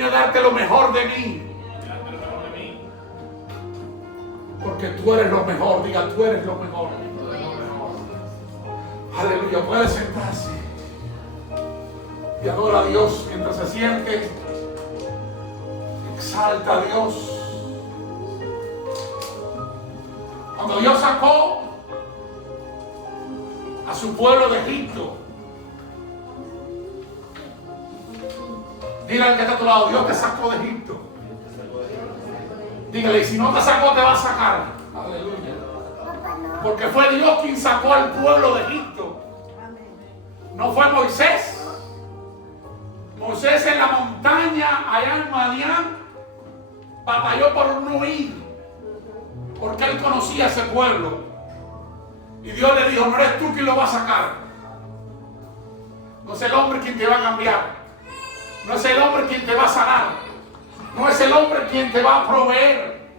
vine a darte lo mejor de mí. Porque tú eres lo mejor. Diga, tú eres lo mejor. Aleluya. Puede sentarse y adora a Dios mientras se siente. Exalta a Dios. Cuando Dios sacó a su pueblo de Egipto, dígale al que está a tu lado, Dios te sacó de Egipto. Dígale, y si no te sacó, te va a sacar. Aleluya. Porque fue Dios quien sacó al pueblo de Egipto. No fue Moisés. Moisés en la montaña, allá en Madián, batalló por no ir. Porque él conocía ese pueblo. Y Dios le dijo, no eres tú quien lo va a sacar. No es el hombre quien te va a cambiar. No es el hombre quien te va a sanar. No es el hombre quien te va a proveer.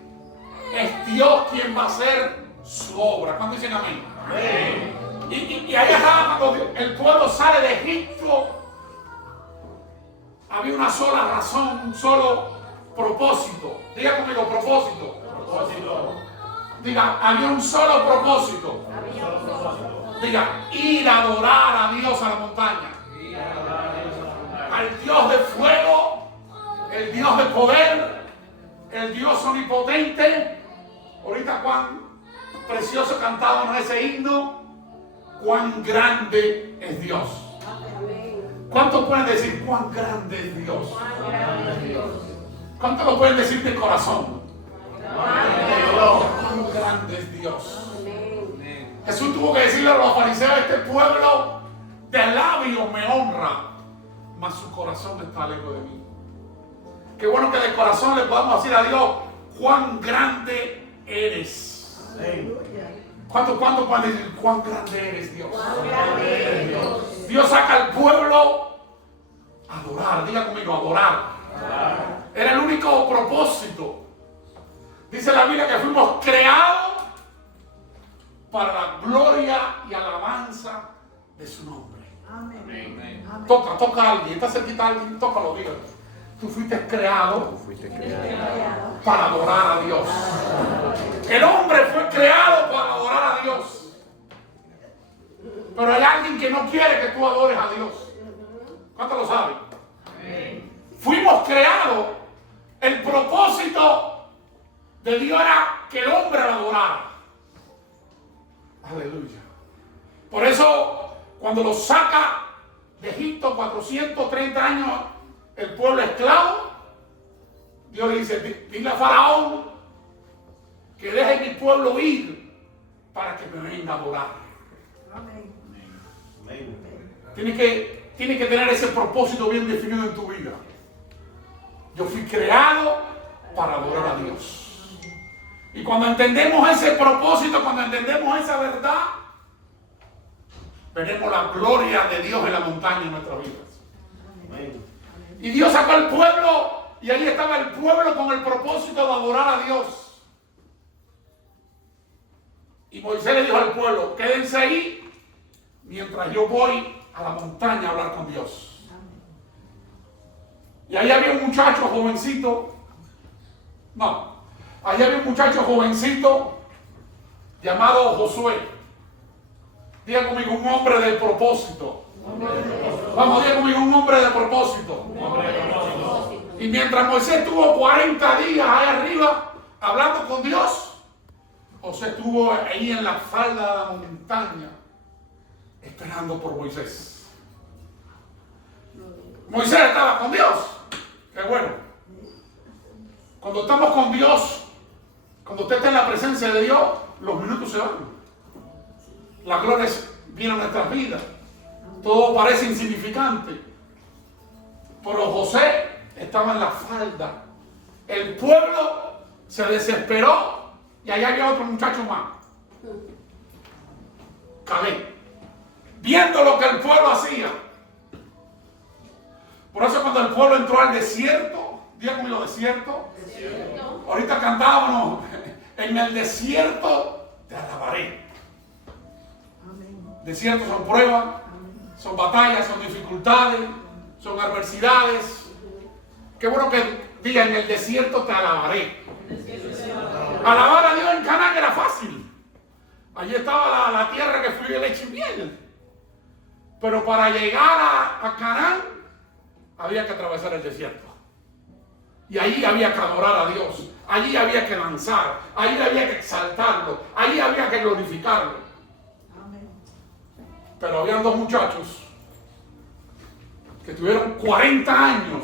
Es Dios quien va a hacer su obra. ¿Cuántos dicen amén? Amén. Y ahí estaba cuando el pueblo sale de Egipto. Había una sola razón, un solo propósito. Diga conmigo, propósito. Propósito. Diga, había un solo propósito. Diga, ir a adorar a Dios a la montaña. Al Dios de fuego, el Dios de poder, el Dios omnipotente. Ahorita cuán precioso cantábamos ese himno. Cuán grande es Dios. ¿Cuántos pueden decir cuán grande es Dios? ¿Cuántos lo pueden decir de corazón? Cuán grande es Dios. Jesús tuvo que decirle a los fariseos, este pueblo de labios me honra, mas su corazón está lejos de mí. Qué bueno que de corazón le podamos decir a Dios, cuán grande eres. ¿Cuántos pueden decir cuán grande eres, Dios? Dios saca al pueblo a adorar. Diga conmigo, adorar. Era el único propósito. Dice la Biblia que fuimos creados para la gloria y alabanza de su nombre. Amén. Toca a alguien. Está cerquita a alguien, tócalo, dígalo. Tú fuiste creado para adorar a Dios. El hombre fue creado para adorar a Dios. Pero hay alguien que no quiere que tú adores a Dios. ¿Cuántos lo saben? Fuimos creados. El propósito de Dios era que el hombre lo adorara. Aleluya. Por eso, cuando lo saca de Egipto, 430 años, el pueblo esclavo, Dios le dice, dile a Faraón que deje mi pueblo ir para que me venga a adorar. Amén. Tienes que tener ese propósito bien definido en tu vida. Yo fui creado para adorar a Dios. Y cuando entendemos ese propósito, cuando entendemos esa verdad, veremos la gloria de Dios en la montaña en nuestras vidas. Amén. Y Dios sacó al pueblo, y ahí estaba el pueblo con el propósito de adorar a Dios. Y Moisés le dijo al pueblo, quédense ahí mientras yo voy a la montaña a hablar con Dios. Y ahí había un muchacho jovencito, llamado Josué. Diga conmigo, un hombre de propósito. Vamos, diga conmigo, un hombre de propósito. Y mientras Moisés tuvo 40 días ahí arriba hablando con Dios, José estuvo ahí en la falda de la montaña esperando por Moisés. Moisés estaba con Dios. Qué bueno. Cuando estamos con Dios, cuando usted está en la presencia de Dios, los minutos se van. La gloria viene a nuestras vidas. Todo parece insignificante. Pero José estaba en la falda. El pueblo se desesperó y allá había otro muchacho más. Caleb. Viendo lo que el pueblo hacía. Por eso cuando el pueblo entró al desierto, diga conmigo, desierto. Ahorita cantábamos, en el desierto te alabaré. Desiertos son pruebas, son batallas, son dificultades, son adversidades. Qué bueno que diga, en el desierto te alabaré. Alabar a Dios en Canaán era fácil. Allí estaba la tierra que fluye leche y miel. Pero para llegar a Canaán había que atravesar el desierto. Y allí había que adorar a Dios. Allí había que lanzar. Allí había que exaltarlo. Allí había que glorificarlo. Pero habían dos muchachos que tuvieron 40 años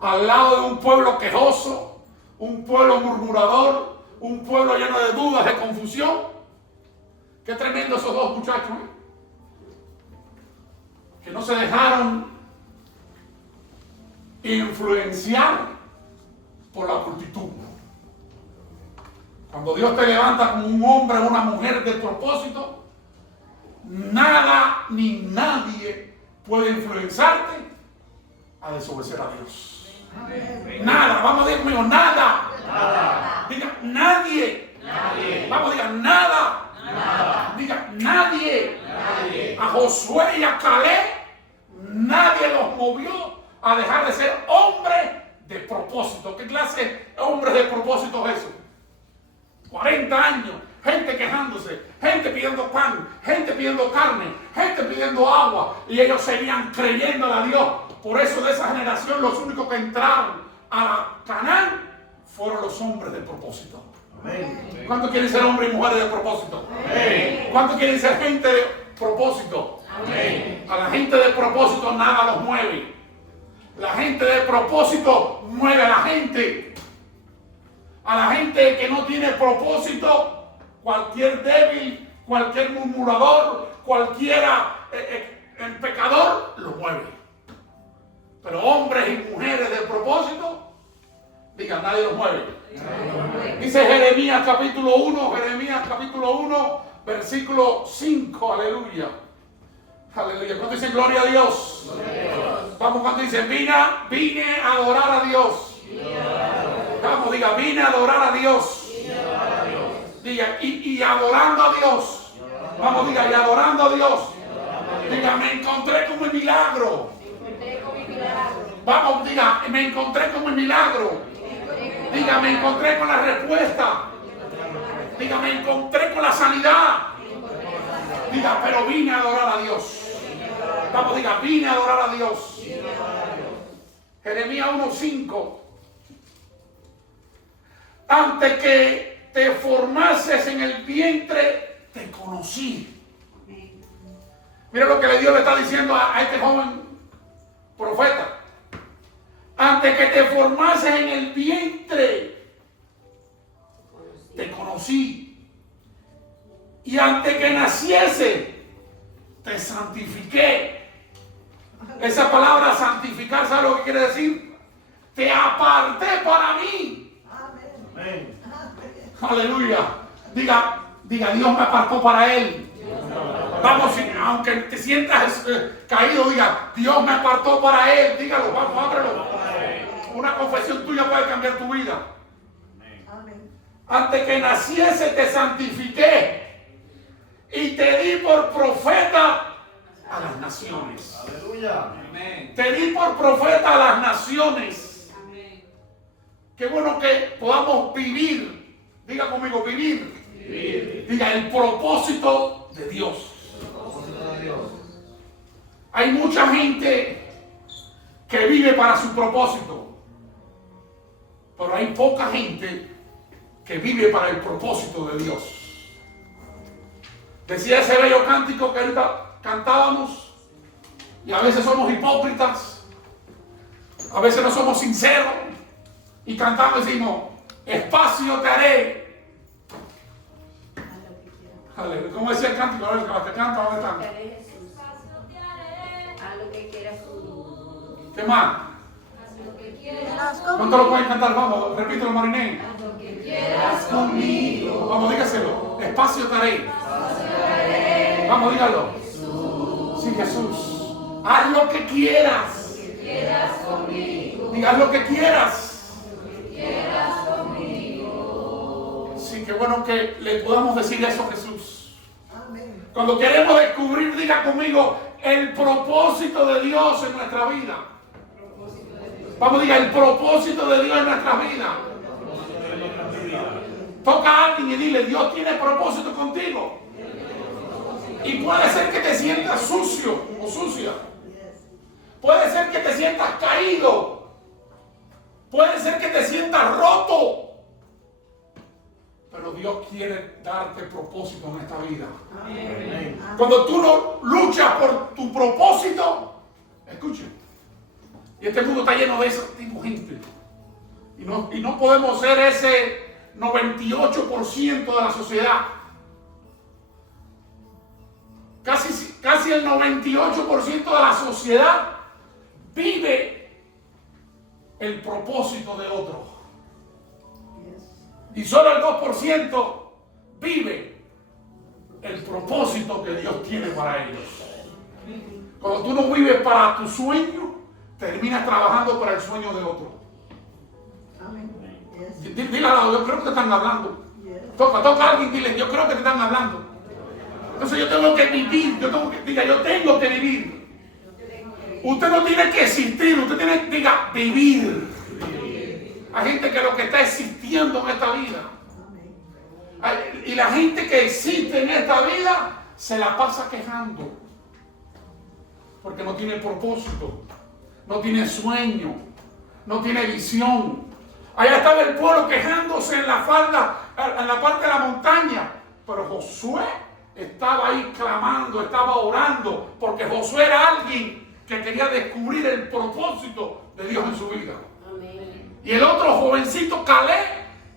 al lado de un pueblo quejoso, un pueblo murmurador, un pueblo lleno de dudas, de confusión. Qué tremendo esos dos muchachos, ¿eh? Que no se dejaron influenciar por la multitud. Cuando Dios te levanta como un hombre o una mujer de propósito, nada ni nadie puede influenciarte a desobedecer a Dios. Nada, vamos a decir conmigo, nada. Diga, nadie. Vamos a decir, nada. Diga, nadie. A Josué y a Caleb, nadie los movió a dejar de ser hombres de propósito. ¿Qué clase de hombres de propósito es eso? 40 años, gente quejándose, gente pidiendo pan, gente pidiendo carne, gente pidiendo agua, y ellos seguían creyéndole a Dios. Por eso de esa generación los únicos que entraron a la Canaán fueron los hombres de propósito. Amén. ¿Cuántos quieren ser hombres y mujeres de propósito? Amén. ¿Cuántos quieren ser gente de propósito? Amén. A la gente de propósito nada los mueve. La gente de propósito mueve a la gente. A la gente que no tiene propósito, cualquier débil, cualquier murmurador, cualquiera pecador, lo mueve. Pero hombres y mujeres de propósito, digan, nadie los mueve. Dice Jeremías capítulo 1, versículo 5, aleluya. Aleluya. ¿Cuánto dicen gloria a Dios? Vamos, cuando dicen vine a adorar a Dios. Vamos, diga, vine a adorar a Dios. Diga, y adorando a Dios. Vamos, diga, y adorando a Dios. Diga, me encontré con mi milagro. Vamos, diga, me encontré con mi milagro. Diga, me encontré con la respuesta. Diga, me encontré con la sanidad. Diga, pero vine a adorar a Dios. Vamos, diga, vine a adorar a Dios. Jeremías 1:5. Antes que te formases en el vientre, te conocí. Mira lo que Dios le está diciendo a este joven profeta. Antes que te formases en el vientre, te conocí. Y antes que naciese, te santifiqué. Esa palabra santificar, ¿sabe lo que quiere decir? Te aparté para mí. Amén. Aleluya. Diga, Dios me apartó para Él. Vamos, aunque te sientas caído, diga, Dios me apartó para Él. Dígalo, vamos, ábrelo. Una confesión tuya puede cambiar tu vida. Antes que naciese te santifiqué y te di por profeta a las naciones. Aleluya. Te di por profeta a las naciones. Amén. Qué bueno que podamos vivir. Diga conmigo, vivir. Diga, el propósito de Dios. Hay mucha gente que vive para su propósito, pero hay poca gente que vive para el propósito de Dios. Decía ese bello cántico que ahorita cantábamos, y a veces somos hipócritas, a veces no somos sinceros, y cantamos y decimos, espacio te haré. ¿Cómo decía el cántico? A ver, que canta, ¿dónde están? A lo que quieras tú. ¿Qué más? ¿Cuánto lo pueden cantar? Vamos, repítelo, Mariné. Haz lo que quieras conmigo. Vamos, dígaselo. Espacio te haré. Vamos, dígalo. Jesús. Sí, Jesús. Haz lo que quieras. Conmigo. Diga, haz lo que quieras. Conmigo. Sí, qué bueno que le podamos decir eso a Jesús. Amén. Cuando queremos descubrir, diga conmigo, el propósito de Dios en nuestra vida. Vamos, diga el propósito de Dios en nuestra vida. Toca a alguien y dile, Dios tiene propósito contigo. Y puede ser que te sientas sucio o sucia. Puede ser que te sientas caído. Puede ser que te sientas roto. Pero Dios quiere darte propósito en esta vida. Amén. Cuando tú no luchas por tu propósito, escuchen, y este mundo está lleno de ese tipo de gente. Y no podemos ser ese 98% de la sociedad. Casi el 98% de la sociedad vive el propósito de otro. Y solo el 2% vive el propósito que Dios tiene para ellos. Cuando tú no vives para tu sueño, terminas trabajando para el sueño de otro. Dile al lado, yo creo que te están hablando. Toca a alguien, dile, yo creo que te están hablando. Entonces yo tengo que vivir, yo tengo que vivir. Usted no tiene que existir, usted tiene que vivir. Hay gente que lo que está existiendo en esta vida. Y la gente que existe en esta vida se la pasa quejando. Porque no tiene propósito, no tiene sueño, no tiene visión. Allá estaba el pueblo quejándose en la parte de la montaña. Pero Josué estaba ahí clamando, estaba orando. Porque Josué era alguien que quería descubrir el propósito de Dios en su vida. Y el otro jovencito, Caleb,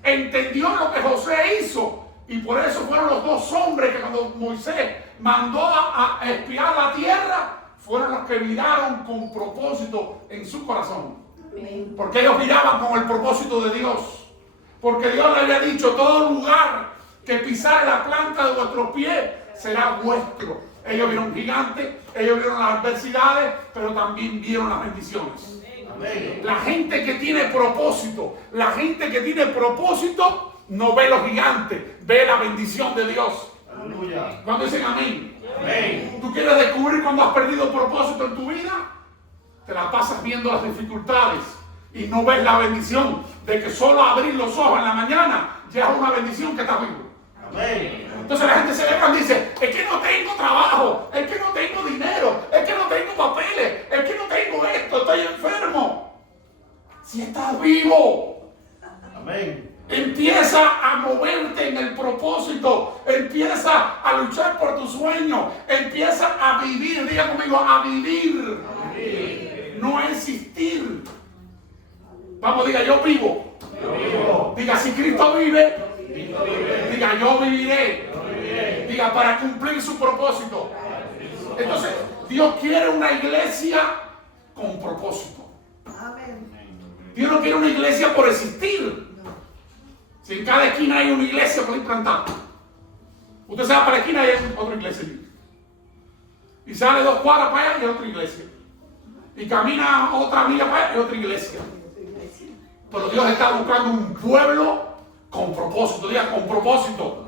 entendió lo que Josué hizo. Y por eso fueron los dos hombres que cuando Moisés mandó a espiar la tierra, fueron los que miraron con propósito en su corazón. Porque ellos miraban con el propósito de Dios. Porque Dios le había dicho, todo lugar que pisare la planta de vuestros pies será vuestro. Ellos vieron gigantes, ellos vieron las adversidades, pero también vieron las bendiciones. La gente que tiene propósito, no ve los gigantes, ve la bendición de Dios. Aleluya. Cuando dicen amén. Amén. ¿Tú quieres descubrir cuando has perdido propósito en tu vida? Te la pasas viendo las dificultades y no ves la bendición de que solo abrir los ojos en la mañana ya es una bendición que estás vivo. Amén. Entonces la gente se levanta y dice, es que no tengo trabajo, es que no tengo dinero, es que no tengo papeles, es que no tengo esto, estoy enfermo. Si estás vivo, amén. Empieza a moverte en el propósito, empieza a luchar por tu sueño, empieza a vivir, diga conmigo, a vivir, no a existir. Vamos, diga, yo vivo. Diga, si Cristo vive, diga, yo viviré. Diga, para cumplir su propósito. Entonces, Dios quiere una iglesia con propósito. Dios no quiere una iglesia por existir. Si en cada esquina hay una iglesia por implantar, usted se va para la esquina y hay otra iglesia. Y sale 2 cuadras para allá y hay otra iglesia. Y camina otra milla para allá y otra iglesia. Pero Dios está buscando un pueblo con propósito. Diga, con propósito.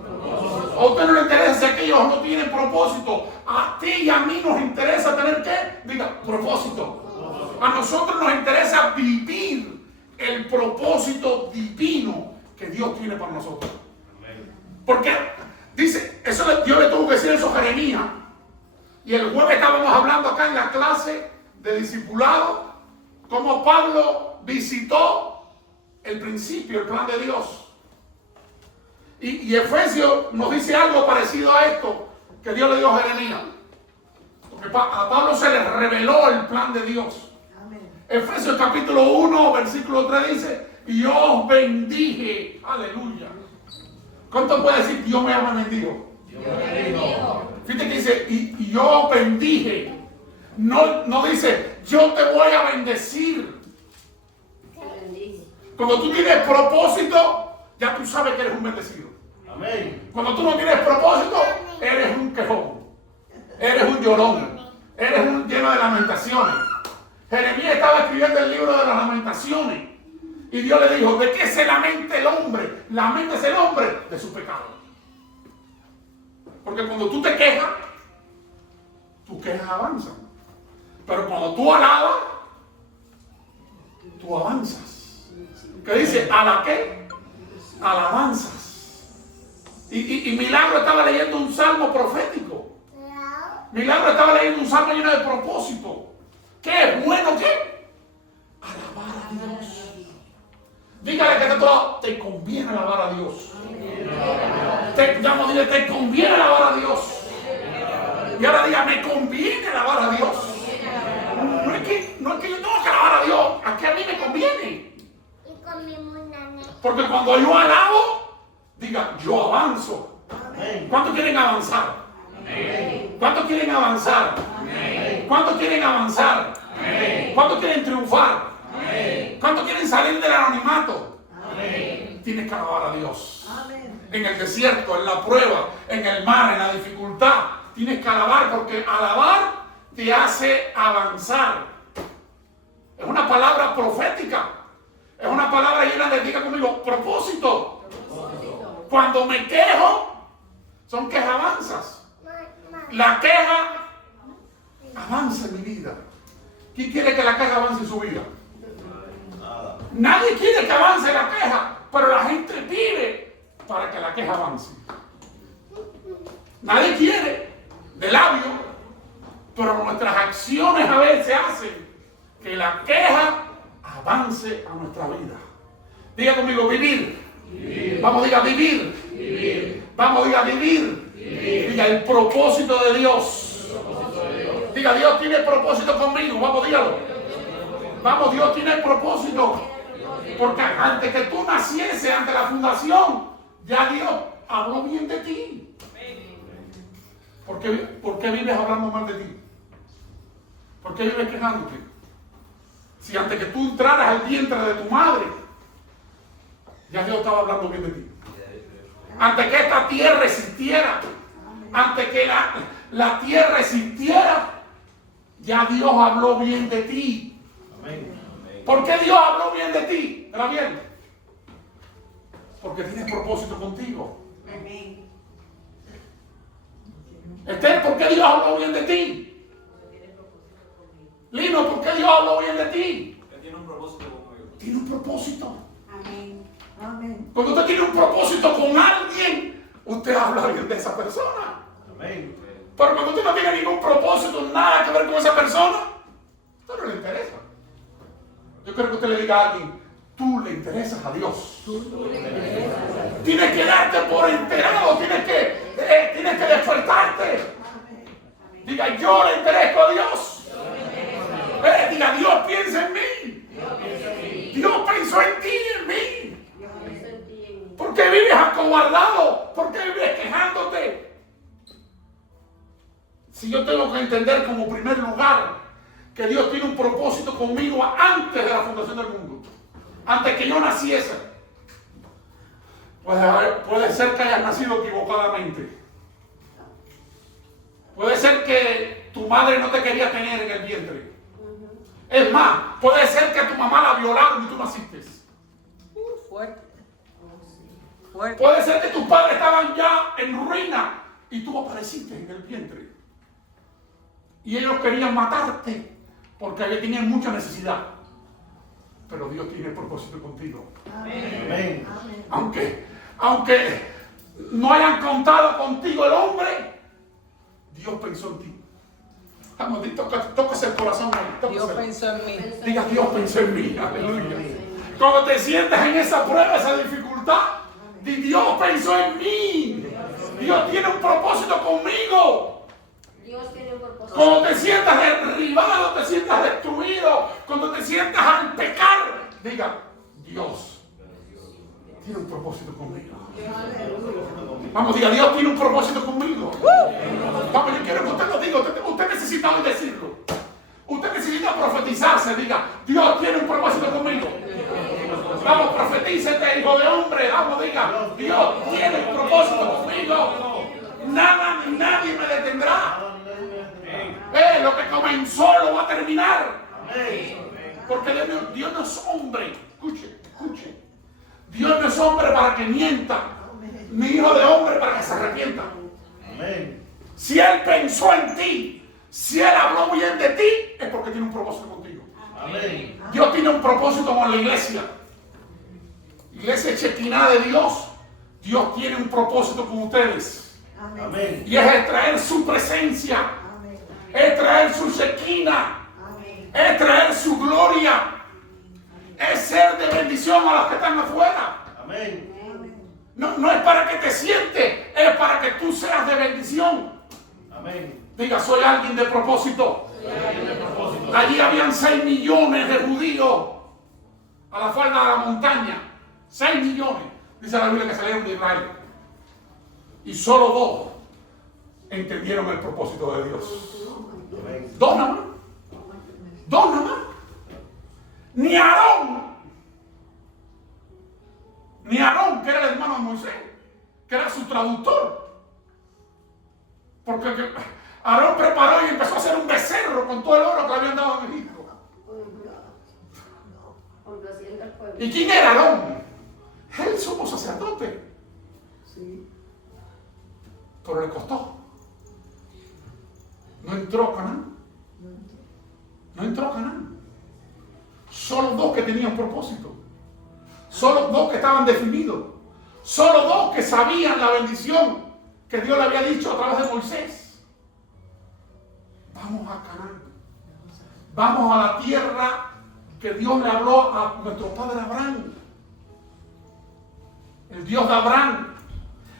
A usted no le interesa si aquellos no tienen propósito. A ti y a mí nos interesa tener ¿qué? Diga, propósito. A nosotros nos interesa vivir el propósito divino que Dios tiene para nosotros. Porque dice, eso Dios le tuvo que decir eso a Jeremías. Y el jueves estábamos hablando acá en la clase de discipulado, cómo Pablo visitó el principio, el plan de Dios. Y Efesios nos dice algo parecido a esto que Dios le dio a Jeremías. Porque a Pablo se le reveló el plan de Dios. Efesios capítulo 1, versículo 3 dice, y yo os bendije. Aleluya. ¿Cuánto puede decir Dios me ha bendecido? Fíjate que dice, y yo os bendije. No dice, yo te voy a bendecir. Cuando tú tienes propósito, ya tú sabes que eres un bendecido. Amén. Cuando tú no tienes propósito, eres un quejón. Eres un llorón. Eres un lleno de lamentaciones. Jeremías estaba escribiendo el libro de las lamentaciones. Y Dios le dijo, ¿de qué se lamenta el hombre? Laméntese el hombre de su pecado. Porque cuando tú te quejas, tus quejas avanzan. Pero cuando tú alabas, tú avanzas. ¿Qué dice? ¿A la qué? Alabanzas. Y Milagro estaba leyendo un salmo profético. Milagro estaba leyendo un salmo lleno de propósito. ¿Qué es bueno qué? Alabar a Dios. Dígale que te conviene alabar a Dios. Te conviene alabar a Dios. Y ahora diga, me conviene alabar a Dios. No es que yo tengo que alabar a Dios, aquí a mí me conviene. Porque cuando yo alabo, diga, yo avanzo. ¿Cuántos quieren avanzar? ¿Cuántos quieren avanzar? ¿Cuántos quieren avanzar? ¿Cuántos quieren triunfar? ¿Cuántos quieren salir del anonimato? Tienes que alabar a Dios. En el desierto, en la prueba, en el mar, en la dificultad. Tienes que alabar, porque alabar te hace avanzar. Es una palabra profética. Es una palabra llena de, diga conmigo, propósito. Cuando me quejo, son quejabanzas. La queja avanza en mi vida. ¿Quién quiere que la queja avance en su vida? Nadie quiere que avance la queja, pero la gente pide para que la queja avance. Nadie quiere de labio, pero nuestras acciones a veces hacen que la queja avance a nuestra vida. Diga conmigo, vivir. Vamos, diga vivir. Vamos, diga vivir. Diga el propósito de Dios. Diga, Dios tiene propósito conmigo. Vamos, dígalo. Vamos, Dios tiene propósito. Porque antes que tú naciese, ante la fundación, ya Dios habló bien de ti. ¿Por qué vives hablando mal de ti? ¿Por qué vives quejándote? Si antes que tú entraras al vientre de tu madre, ya Dios estaba hablando bien de ti. Antes que esta tierra existiera, antes que la tierra existiera, ya Dios habló bien de ti. ¿Por qué Dios habló bien de ti, Gabriel? Porque tiene propósito contigo. Esther, ¿por qué Dios habló bien de ti? Lino, ¿por qué Dios habló bien de ti? Tiene un propósito conmigo. Tiene un propósito. Amén. Cuando usted tiene un propósito con alguien, usted habla bien de esa persona. Amén. Pero cuando usted no tiene ningún propósito, nada que ver con esa persona, a usted no le interesa. Yo creo que usted le diga a alguien, tú le interesas a Dios. Tienes que darte por enterado, tienes que despertarte. Diga, yo le intereso a Dios. Diga, Dios piensa en mí. Dios pensó en ti y en mí. ¿Por qué vives acobardado? ¿Por qué vives quejándote? Si yo tengo que entender como primer lugar que Dios tiene un propósito conmigo antes de la fundación del mundo, antes que yo naciese. Puede ser que hayas nacido equivocadamente. Puede ser que tu madre no te quería tener en el vientre. Es más, puede ser que tu mamá la violaron y tú naciste. Fuerte. Puede ser que tus padres estaban ya en ruina y tú apareciste en el vientre. Y ellos querían matarte porque tenían mucha necesidad. Pero Dios tiene propósito contigo. Amén. Aunque no hayan contado contigo el hombre, Dios pensó en ti. Vamos, tócase el corazón ahí. Dios pensó en mí. Diga, Dios pensó en mí. Aleluya. Cuando te sientas en esa prueba, esa dificultad, di, Dios pensó en mí. Dios tiene un propósito conmigo. Dios tiene un propósito. Cuando te sientas derribado, te sientas destruido, cuando te sientas al pecar, diga, Dios tiene un propósito conmigo. Vamos, diga, Dios tiene un propósito conmigo. Vamos, yo quiero que usted lo diga. Usted necesita hoy decirlo. Usted necesita profetizarse. Diga, Dios tiene un propósito conmigo. Vamos, profetícete, hijo de hombre. Vamos, diga, Dios tiene un propósito conmigo. Nada ni nadie me detendrá. Lo que comenzó lo va a terminar. Porque Dios no es hombre. Escuche. Dios no es hombre para que mienta, ni hijo de hombre para que se arrepienta. Amén. Si Él pensó en ti, si Él habló bien de ti, es porque tiene un propósito contigo. Amén. Dios tiene un propósito con la iglesia. Iglesia Chequiná de Dios. Dios tiene un propósito con ustedes. Amén. Y es traer su presencia. Es traer su Chequina. Es traer su gloria. Es ser de bendición a los que están afuera. Amén. No es para que te sientes, es para que tú seas de bendición. Amén. Diga, soy alguien de propósito. Allí habían 6 millones de judíos a la falda de la montaña. 6 millones. Dice la Biblia que salieron de Israel. Y solo 2 entendieron el propósito de Dios. 2 nada más. 2 nada más. Ni Aarón, que era el hermano de Moisés, que era su traductor. Porque Aarón preparó y empezó a hacer un becerro con todo el oro que le habían dado en Egipto. ¿Y quién era Aarón? Él supo sacerdote. Pero le costó. No entró a Canaán. No entró a Canaán. Solo 2 que tenían propósito. Solo 2 que estaban definidos. Solo 2 que sabían la bendición que Dios le había dicho a través de Moisés. Vamos a Canaán. Vamos a la tierra que Dios le habló a nuestro padre Abraham. El Dios de Abraham.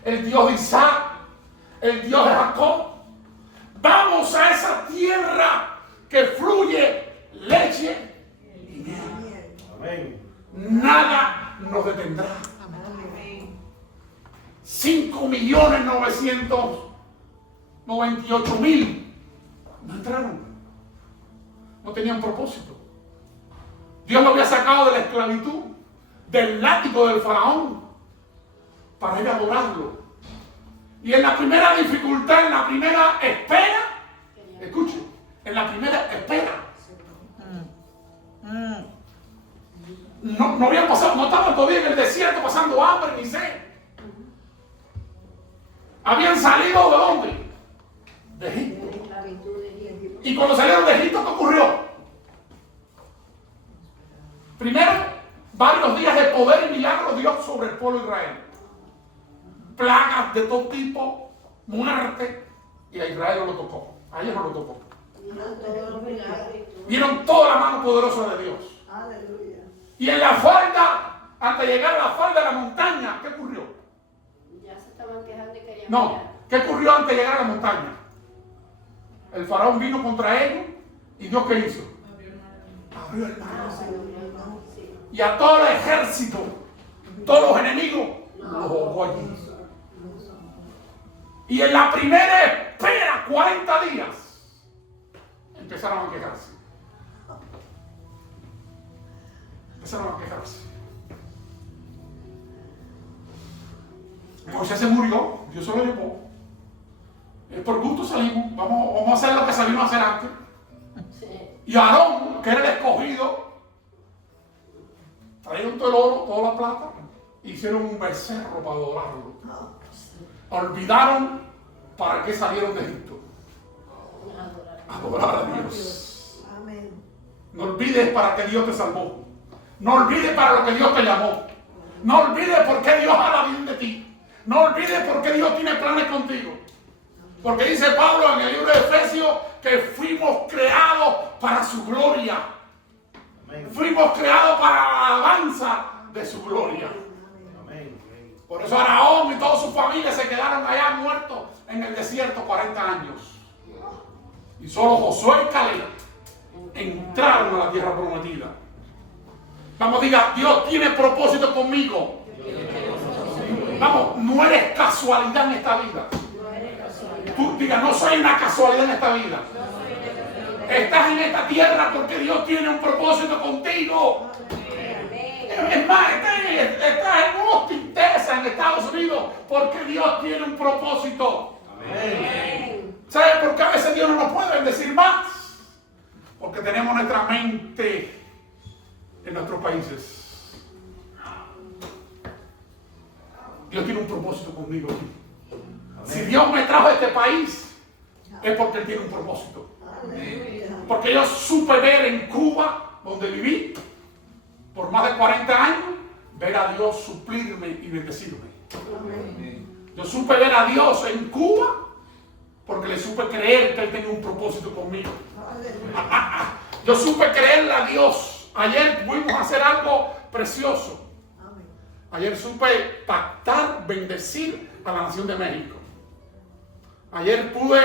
El Dios de Isaac. El Dios de Jacob. Vamos a esa tierra que fluye leche y miel. Amén. Nada nos detendrá. 5.998.000 no entraron. No tenían propósito. Dios lo había sacado de la esclavitud, del látigo del faraón, para ir a adorarlo. Y en la primera dificultad, en la primera espera, escuchen, en la primera espera, no habían pasado, no estaban todavía en el desierto pasando hambre ni sed. Habían salido ¿de dónde? De Egipto. Y cuando salieron de Egipto, ¿qué ocurrió? Primero, varios días de poder y milagros Dios sobre el pueblo de Israel. Plagas de todo tipo, muerte, y a Israel no lo tocó. A ellos no lo tocó. Vieron toda la mano poderosa de Dios. Aleluya. Y en la falda, antes de llegar a la falda de la montaña, ¿qué ocurrió? Ya se estaban quejando y querían No, mirar. ¿qué ocurrió antes de llegar a la montaña? El faraón vino contra ellos y Dios ¿qué hizo? Abrió el mar. Sí. Y a todo el ejército, todos los enemigos, los ahogó allí. Y en la primera espera, 40 días, empezaron a quejarse. Empezaron a quejarse. Moisés se murió, Dios se lo llevó. Por gusto salimos, vamos a hacer lo que salimos a hacer antes. Y Aarón, que era el escogido, trajeron todo el oro, toda la plata, e hicieron un becerro para adorarlo. Olvidaron para qué salieron de Egipto. Adorar a Dios. No olvides para qué Dios te salvó. No olvides para lo que Dios te llamó. No olvides por qué Dios habla bien de ti. No olvides por qué Dios tiene planes contigo. Porque dice Pablo en el libro de Efesios que fuimos creados para su gloria. Amén. Fuimos creados para la alabanza de su gloria. Amén. Por eso Araón y toda su familia se quedaron allá muertos en el desierto 40 años. Y solo Josué y Caleb entraron a la tierra prometida. Vamos, diga, Dios tiene propósito conmigo. Vamos, no eres casualidad en esta vida. Tú diga, no soy una casualidad en esta vida. Estás en esta tierra porque Dios tiene un propósito contigo. Es más, estás en Austin, Texas, en Estados Unidos, porque Dios tiene un propósito. Amén. ¿Sabes por qué a veces Dios no nos puede bendecir más? Porque tenemos nuestra mente en nuestros países. Dios tiene un propósito conmigo. Si Dios me trajo a este país, es porque Él tiene un propósito. Porque yo supe ver en Cuba, donde viví por más de 40 años, ver a Dios suplirme y bendecirme. Yo supe ver a Dios en Cuba porque le supe creer que Él tenía un propósito conmigo. Yo supe creerle a Dios. Ayer pudimos hacer algo precioso. Ayer supe pactar, bendecir a la nación de México. Ayer pude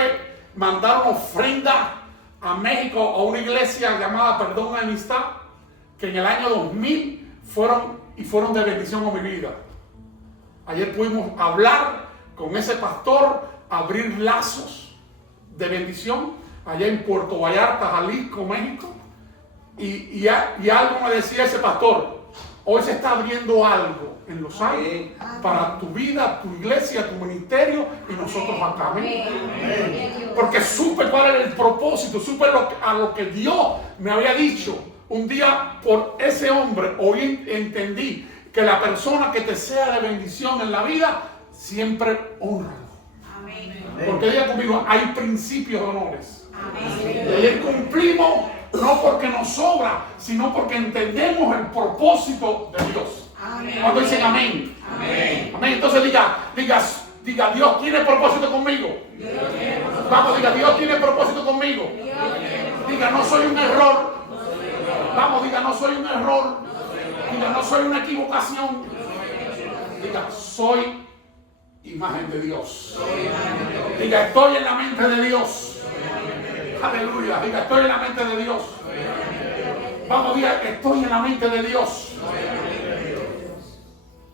mandar una ofrenda a México, a una iglesia llamada Perdón y Amistad, que en el año 2000 fueron de bendición a mi vida. Ayer pudimos hablar con ese pastor, abrir lazos de bendición allá en Puerto Vallarta, Jalisco, México. Y algo me decía ese pastor: hoy se está abriendo algo en los aires para tu vida, tu iglesia, tu ministerio y nosotros acá. Amén. Porque supe cuál era el propósito, supe a lo que Dios me había dicho. Un día por ese hombre hoy entendí que la persona que te sea de bendición en la vida, siempre honralo. Porque diga conmigo, hay principios de honores. Y ayer cumplimos, no porque nos sobra, sino porque entendemos el propósito de Dios. Cuando dicen amén. Amén. Entonces diga, Dios tiene propósito conmigo. Vamos, diga, Dios tiene propósito conmigo. Diga, no soy un error. Vamos, diga, no soy un error. Diga, no soy una equivocación. Diga, soy imagen de Dios. Diga, estoy en la mente de Dios. Aleluya. Diga, estoy en la mente de Dios. Vamos, diga, estoy en la mente de Dios.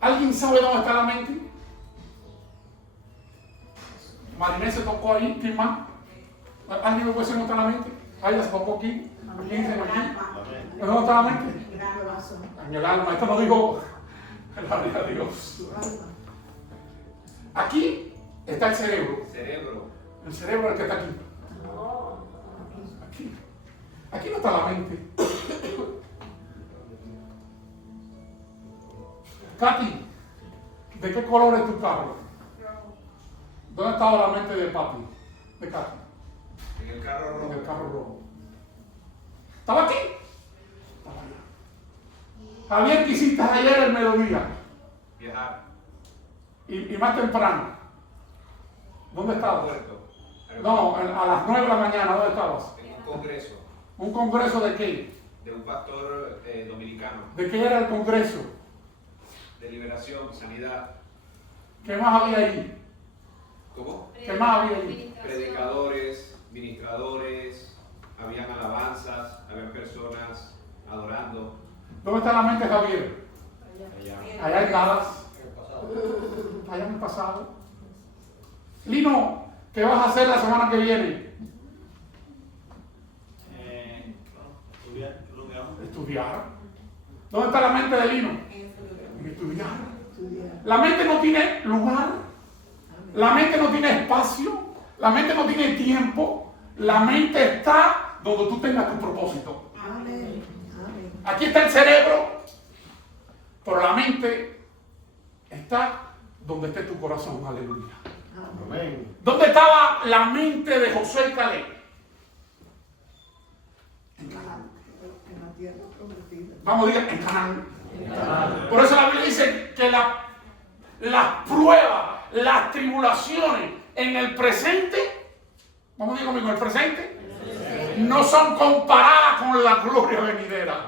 ¿Alguien sabe dónde está la mente? Marinés se tocó ahí. ¿Quién más? ¿Alguien me puede decir dónde está la mente? Ahí se tocó aquí. ¿Quién se aquí? ¿Dónde está la mente? En el alma. Esto no digo en la vida de Dios. Aquí está el cerebro. El cerebro es el que está aquí. Aquí no está la mente. Katy, ¿de qué color es tu carro? ¿Dónde estaba la mente de papi? De Katy. En el carro rojo. En el carro rojo. ¿Estaba aquí? Estaba allá. Javier, ¿qué hiciste ayer el mediodía? Viajar. Y más temprano. ¿Dónde estabas? Puerto. No, a las 9 de la mañana, ¿dónde estabas? En un congreso ¿Un congreso de qué? de un pastor dominicano. ¿De qué era el congreso? De liberación, sanidad. ¿Qué más había ahí? ¿Cómo? ¿Qué más había ahí? Predicadores, ministradores, habían alabanzas, habían personas adorando. ¿Dónde está la mente de Javier? Allá en Dallas. Allá en el pasado. Lino, ¿qué vas a hacer la semana que viene? Estudiar. ¿Dónde está la mente de Lino? En estudiar. La mente no tiene lugar. La mente no tiene espacio. La mente no tiene tiempo. La mente está donde tú tengas tu propósito. Aquí está el cerebro, pero la mente está donde esté tu corazón. Aleluya. Amén. ¿Dónde estaba la mente de Josué y Caleb? En Canaán. En la tierra prometida. Vamos, diga, en Canaán. Por eso la Biblia dice que las pruebas, las tribulaciones en el presente, vamos a decir conmigo, el presente, no son comparadas con la gloria venidera.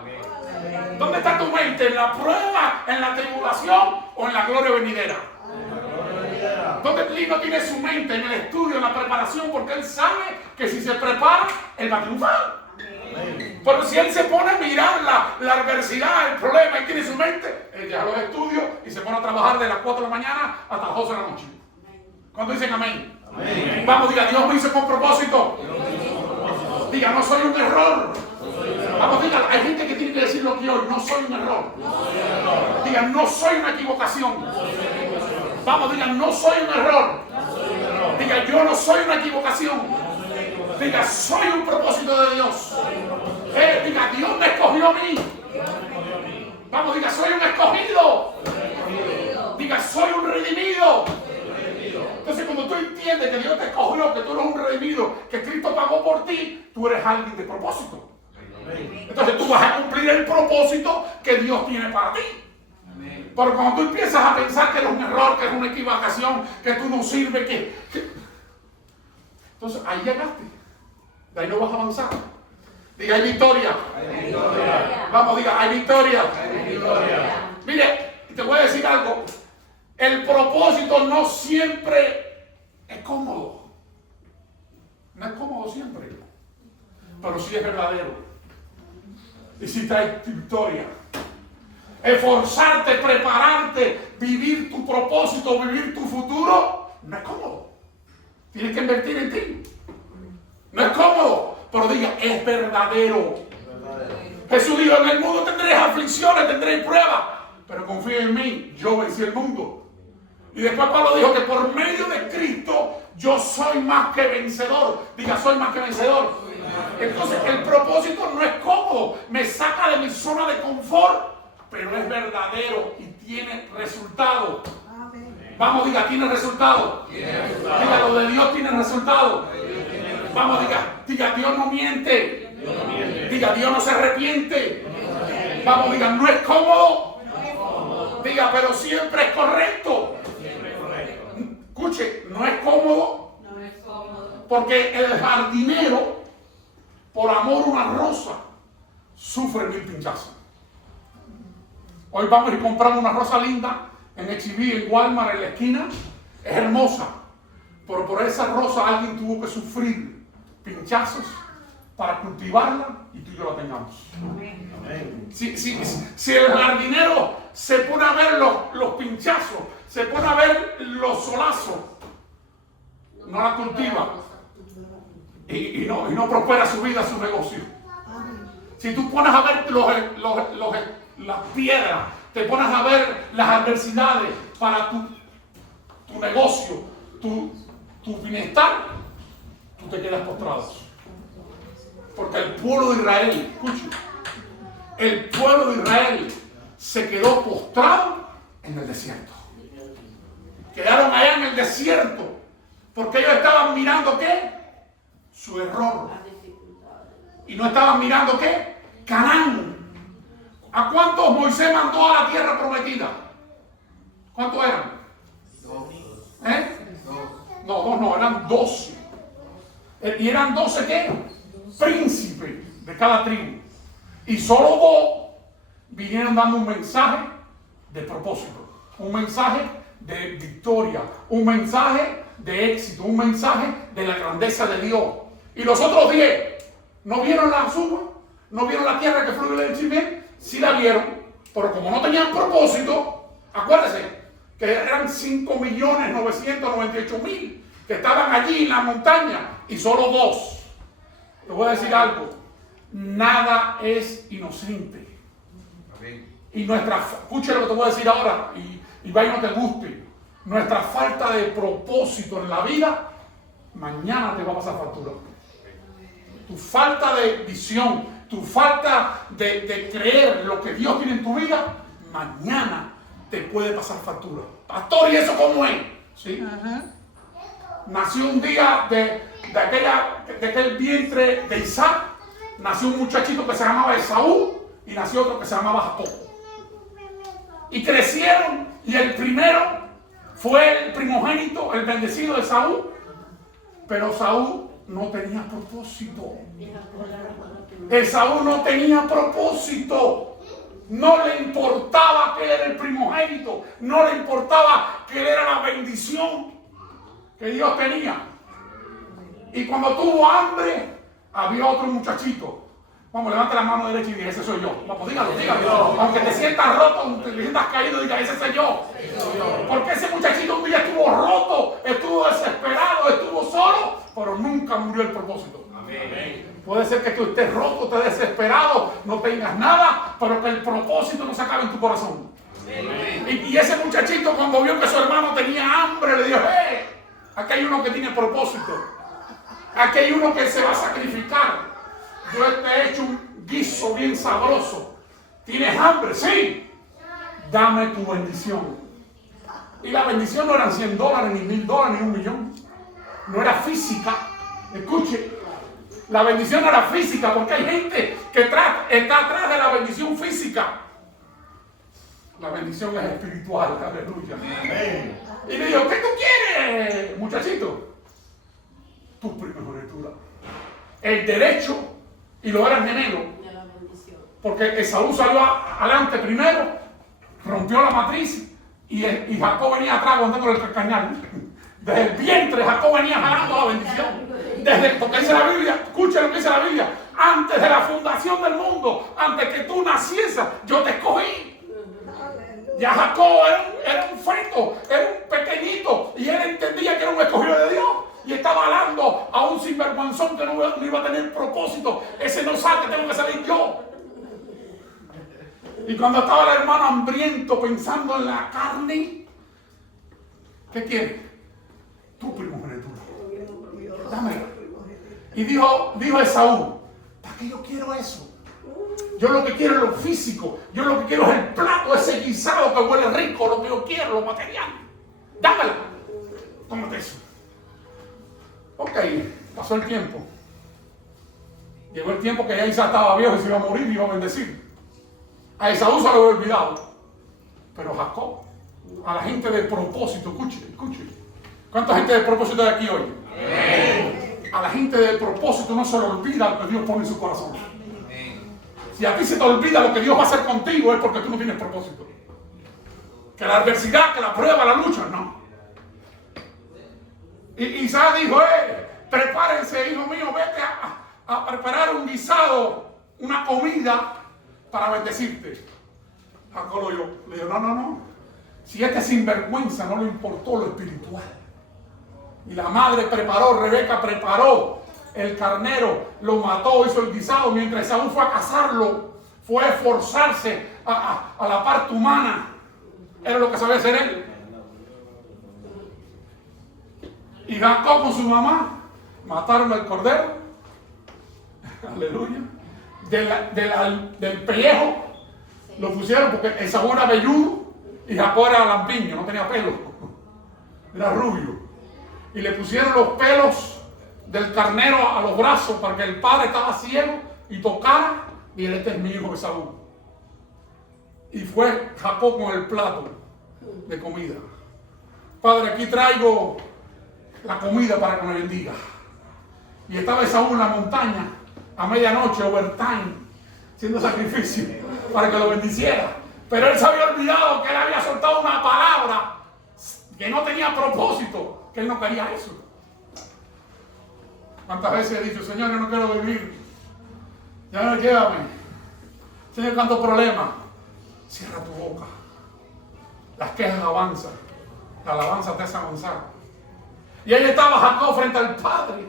¿Dónde está tu mente? ¿En la prueba, en la tribulación o en la gloria venidera? ¿Dónde Lino tiene su mente? En el estudio, en la preparación, porque él sabe que si se prepara, él va a triunfar. Pero si él se pone a mirar la adversidad, el problema, y tiene su mente, él deja los estudios y se pone a trabajar de las 4 de la mañana hasta las 12 de la noche. ¿Cuándo dicen amén? Amén. Vamos, diga, Dios me hizo con propósito. Diga, no soy un error. Vamos, diga, hay gente que tiene que decir lo que hoy, no soy un error. Diga, no soy una equivocación. Vamos, diga, no soy un error. Diga, yo no soy una equivocación. Diga, soy un propósito de Dios. Diga, Dios me escogió a mí. Vamos, diga, soy un escogido. Diga, soy un redimido. Entonces, cuando tú entiendes que Dios te escogió, que tú eres un redimido, que Cristo pagó por ti, tú eres alguien de propósito. entonces tú vas a cumplir el propósito que Dios tiene para ti. Pero cuando tú empiezas a pensar que es un error, que es una equivocación, que tú no sirves, entonces ahí llegaste. De ahí no vas a avanzar. Diga, hay victoria. Hay victoria. Vamos, diga, hay victoria. Hay victoria. Mire, te voy a decir algo. El propósito no siempre es cómodo. No es cómodo siempre. Pero sí es verdadero. Y sí trae victoria. Esforzarte, prepararte, vivir tu propósito, vivir tu futuro, no es cómodo. Tienes que invertir en ti. No es cómodo, pero diga, es verdadero. Jesús dijo, en el mundo tendréis aflicciones, tendréis pruebas, pero confía en mí, yo vencí el mundo. Y después Pablo dijo que por medio de Cristo yo soy más que vencedor. Diga, soy más que vencedor. Entonces el propósito no es cómodo, me saca de mi zona de confort, pero es verdadero y tiene resultado. Vamos, diga, tiene resultado. Diga, lo de Dios tiene resultado. Vamos, diga, Dios no miente. Diga, Dios no se arrepiente. Vamos, diga, no es cómodo. Diga, pero siempre es correcto. Escuche, no es cómodo. Porque el jardinero, por amor a una rosa, sufre 1000 pinchazos. Hoy vamos y compramos una rosa linda en H-E-B, en Walmart, en la esquina. Es hermosa. Pero por esa rosa alguien tuvo que sufrir pinchazos para cultivarla y tú y yo la tengamos. Amén. Si el jardinero se pone a ver los pinchazos, se pone a ver los solazos, no la cultiva y no prospera su vida, su negocio. Si tú pones a ver las piedras, te pones a ver las adversidades para tu negocio, tu bienestar, tú te quedas postrado. Porque el pueblo de Israel, escuchen, el pueblo de Israel se quedó postrado en el desierto. Quedaron allá en el desierto porque ellos estaban mirando ¿qué? Su error. Y no estaban mirando ¿qué? Canaán. ¿A cuántos Moisés mandó a la tierra prometida? ¿Cuántos eran? No, eran 12. ¿Y eran 12 qué? Príncipes de cada tribu. Y solo 2 vinieron dando un mensaje de propósito, un mensaje de victoria, un mensaje de éxito, un mensaje de la grandeza de Dios. Y los otros 10 no vieron la suma, no vieron la tierra que fluye del Chimé. Sí la vieron, pero como no tenían propósito, acuérdense que eran 5.998.000 que estaban allí en la montaña y solo 2. Te voy a decir algo, nada es inocente. Amén. Y escuche lo que te voy a decir ahora y vaya no te guste, nuestra falta de propósito en la vida, mañana te va a pasar factura. Tu falta de visión, tu falta de creer lo que Dios tiene en tu vida, mañana te puede pasar factura. Pastor, ¿y eso cómo es? ¿Sí? Nació un día de aquel vientre de Isaac, nació un muchachito que se llamaba Esaú y nació otro que se llamaba Jacob. Y crecieron y el primero fue el primogénito, el bendecido de Esaú, pero Esaú no tenía propósito. Esaú no tenía propósito. No le importaba que él era el primogénito. No le importaba que él era la bendición que Dios tenía. Y cuando tuvo hambre, había otro muchachito. Vamos, levanta la mano derecha y diga, ese soy yo. Vamos, dígalo. Aunque te sientas roto, aunque te sientas caído, diga, ese soy yo. Porque ese muchachito un día estuvo roto, estuvo desesperado, estuvo solo, pero nunca murió el propósito. Amén. Puede ser que tú estés roto, estés desesperado, no tengas nada, pero que el propósito no se acabe en tu corazón. Y ese muchachito cuando vio que su hermano tenía hambre, le dijo, aquí hay uno que tiene propósito. Aquí hay uno que se va a sacrificar. Yo te he hecho un guiso bien sabroso. ¿Tienes hambre? Sí. Dame tu bendición. Y la bendición no eran $100, ni $1,000, ni $1,000,000. No era física. Escuche. La bendición no era física, porque hay gente que está atrás de la bendición física. La bendición es espiritual, aleluya. Amén. Y le digo, ¿qué tú quieres, muchachito? Tu primogenitura. El derecho, y lo era el gemelo. De la bendición. Porque Esaú salió adelante primero, rompió la matriz, y Jacob venía atrás aguantándole el carcañal. Desde el vientre Jacob venía jalando la bendición. Porque dice la Biblia, escucha lo que dice la Biblia, antes de la fundación del mundo, antes que tú nacieses, yo te escogí. Ya Jacob era un feto, era un pequeñito, y él entendía que era un escogido de Dios. Y estaba hablando a un sinvergüenzón que no iba a tener propósito. Ese no sabe que tengo que salir yo. Y cuando estaba el hermano hambriento pensando en la carne, ¿qué quiere? Tu primogenitura. Dámela. Y dijo Esaú, ¿para qué yo quiero eso? Yo lo que quiero es lo físico. Yo lo que quiero es el plato, ese guisado que huele rico, lo que yo quiero, lo material. Dámela. Tómate eso. Ok, pasó el tiempo. Llegó el tiempo que ya Isaac estaba viejo y se iba a morir y iba a bendecir. A Esaú se lo había olvidado. Pero Jacob, a la gente de propósito, escuche. ¿Cuánta gente de propósito hay aquí hoy? A la gente de propósito no se le olvida lo que Dios pone en su corazón. Si a ti se te olvida lo que Dios va a hacer contigo es porque tú no tienes propósito. Que la adversidad, que la prueba, la lucha, no. Y Isaac dijo, prepárense, hijo mío, vete a preparar un guisado, una comida para bendecirte. Jacob le dijo, no. Si este sinvergüenza no le importó lo espiritual. Y la madre Rebeca preparó el carnero, lo mató, hizo el guisado, mientras Esaú fue a cazarlo, fue a esforzarse a la parte humana. Era lo que sabía hacer él. Y Jacob con su mamá mataron al cordero, aleluya, del pellejo, lo pusieron porque Esaú era velludo y Jacob era lampiño, no tenía pelo, era rubio. Y le pusieron los pelos del carnero a los brazos para que el padre estaba ciego y tocara, y este es mi hijo Esaú. Y fue Jacob con el plato de comida. Padre, aquí traigo la comida para que me bendiga. Y estaba Esaú en la montaña a medianoche, overtime, haciendo sacrificio para que lo bendiciera. Pero él se había olvidado que él había soltado una palabra que no tenía propósito, que él no quería eso. ¿Cuántas veces he dicho, Señor, yo no quiero vivir? Ya no, llévame. Señor, tantos problemas. Cierra tu boca. Las quejas avanzan. La alabanza te hace avanzar. Y ahí estaba Jacob frente al padre.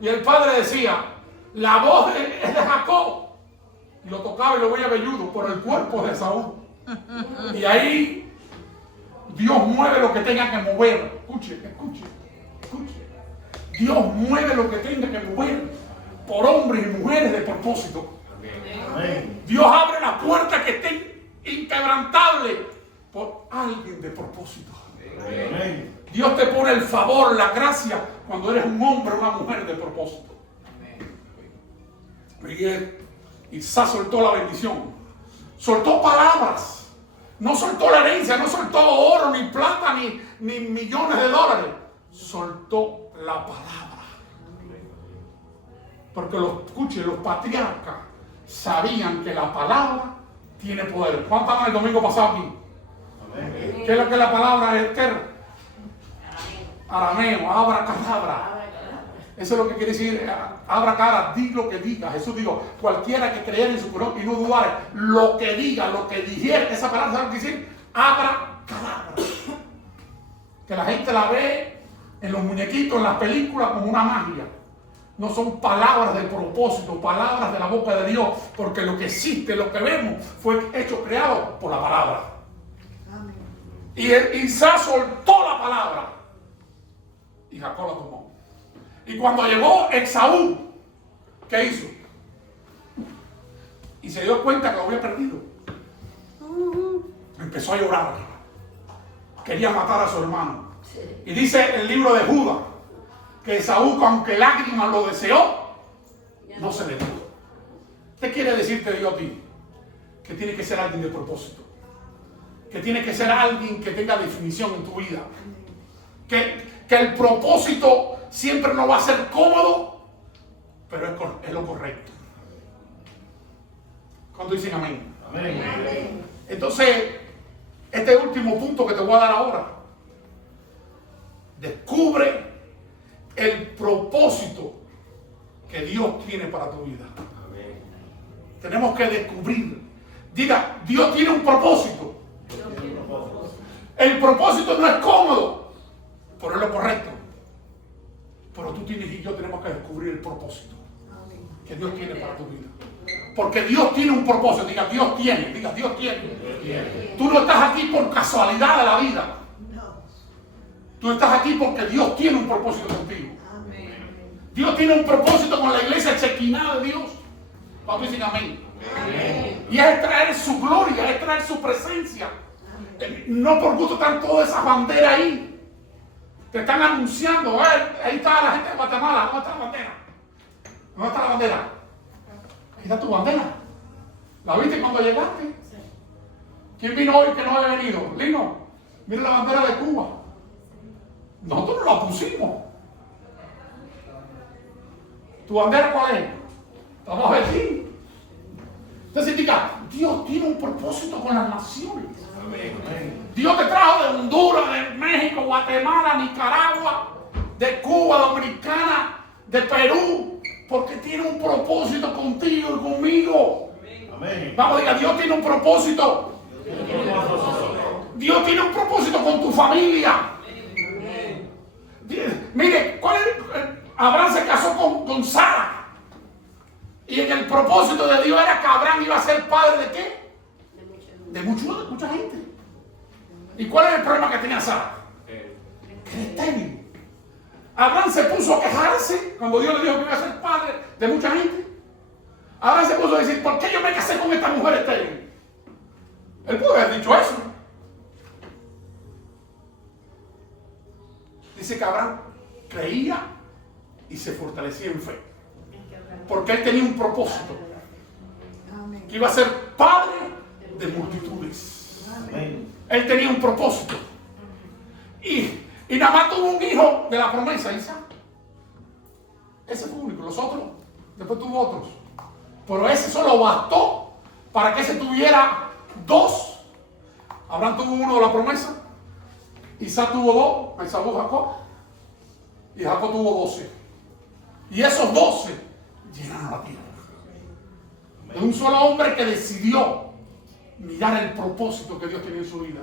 Y el padre decía, la voz es de Jacob. Y lo tocaba y lo veía velludo por el cuerpo de Esaú. Y ahí Dios mueve lo que tenga que mover. Escuche. Dios mueve lo que tenga que mover por hombres y mujeres de propósito. Amén. Dios abre la puerta que esté inquebrantable por alguien de propósito. Amén. Dios te pone el favor, la gracia, cuando eres un hombre o una mujer de propósito. Isaac soltó la bendición. Soltó palabras. No soltó la herencia, no soltó oro, ni plata, ni millones de dólares. Soltó la palabra. Porque los patriarcas sabían que la palabra tiene poder. ¿Cuántos estaban el domingo pasado aquí? Amén. ¿Qué es lo que es la palabra de Esther? Arameo, abracadabra. Eso es lo que quiere decir, abracadabra, di lo que diga. Jesús dijo, cualquiera que creyera en su corazón y no dudara, lo que diga, lo que dijera, esa palabra, ¿sabe lo que quiere decir? Abracadabra. Que la gente la ve en los muñequitos, en las películas, como una magia. No son palabras de propósito, palabras de la boca de Dios, porque lo que existe, lo que vemos, fue hecho, creado por la palabra. Amén. Y Isaac soltó la palabra y Jacob la tomó. Y cuando llegó Esaú, ¿qué hizo? Y se dio cuenta que lo había perdido. Empezó a llorar. Quería matar a su hermano. Y dice el libro de Judas que Esaú, aunque lágrimas lo deseó, no se detuvo. ¿Qué quiere decirte Dios a ti? Que tiene que ser alguien de propósito. Que tiene que ser alguien que tenga definición en tu vida. Que el propósito siempre no va a ser cómodo, pero es lo correcto. ¿Cuándo dicen amén? Amén. Entonces, este último punto que te voy a dar ahora. Descubre el propósito que Dios tiene para tu vida. Amén. Tenemos que descubrir. Diga, Dios tiene un propósito. El propósito no es cómodo, pero es lo correcto. Pero tú tienes y yo tenemos que descubrir el propósito que Dios tiene para tu vida. Porque Dios tiene un propósito. Diga, Dios tiene. Diga, Dios tiene. Tú no estás aquí por casualidad de la vida. Tú estás aquí porque Dios tiene un propósito contigo. Dios tiene un propósito con la iglesia chequinada de Dios. Cuando dicen amén. Y es traer su gloria, es traer su presencia. No por gusto están todas esas banderas ahí. Te están anunciando. Ahí está la gente de Guatemala. ¿Dónde está la bandera? ¿Dónde está la bandera? Ahí está tu bandera. ¿La viste cuando llegaste? ¿Quién vino hoy que no había venido? Lino, mira la bandera de Cuba. Nosotros no la pusimos. ¿Tu bandera cuál es? Vamos a ver aquí. Entonces diga, Dios tiene un propósito con las naciones. Dios te trajo de Honduras, de México, Guatemala, Nicaragua, de Cuba, Dominicana, de Perú, porque tiene un propósito contigo y conmigo. Amén. Vamos, diga, Dios tiene un propósito. Dios tiene un propósito con tu familia. Mire, Abraham se casó con Sara. Y en el propósito de Dios era que Abraham iba a ser padre de qué? De mucha gente. ¿Y cuál es el problema que tenía Sara? Que era estéril. Abraham se puso a quejarse cuando Dios le dijo que iba a ser padre de mucha gente. Abraham se puso a decir, ¿por qué yo me casé con esta mujer estéril? Él pudo haber dicho eso. Dice que Abraham creía y se fortalecía en fe. Porque él tenía un propósito. Que iba a ser padre de multitudes. Él tenía un propósito. Y nada más tuvo un hijo de la promesa, Isaac. Ese fue único. Los otros, después tuvo otros. Pero ese solo bastó para que ese tuviera dos. Abraham tuvo uno de la promesa. Isaac tuvo dos. Esaú, Jacob. Y Jacob tuvo 12. Y esos 12 llenaron la tierra. De un solo hombre que decidió mirar el propósito que Dios tenía en su vida.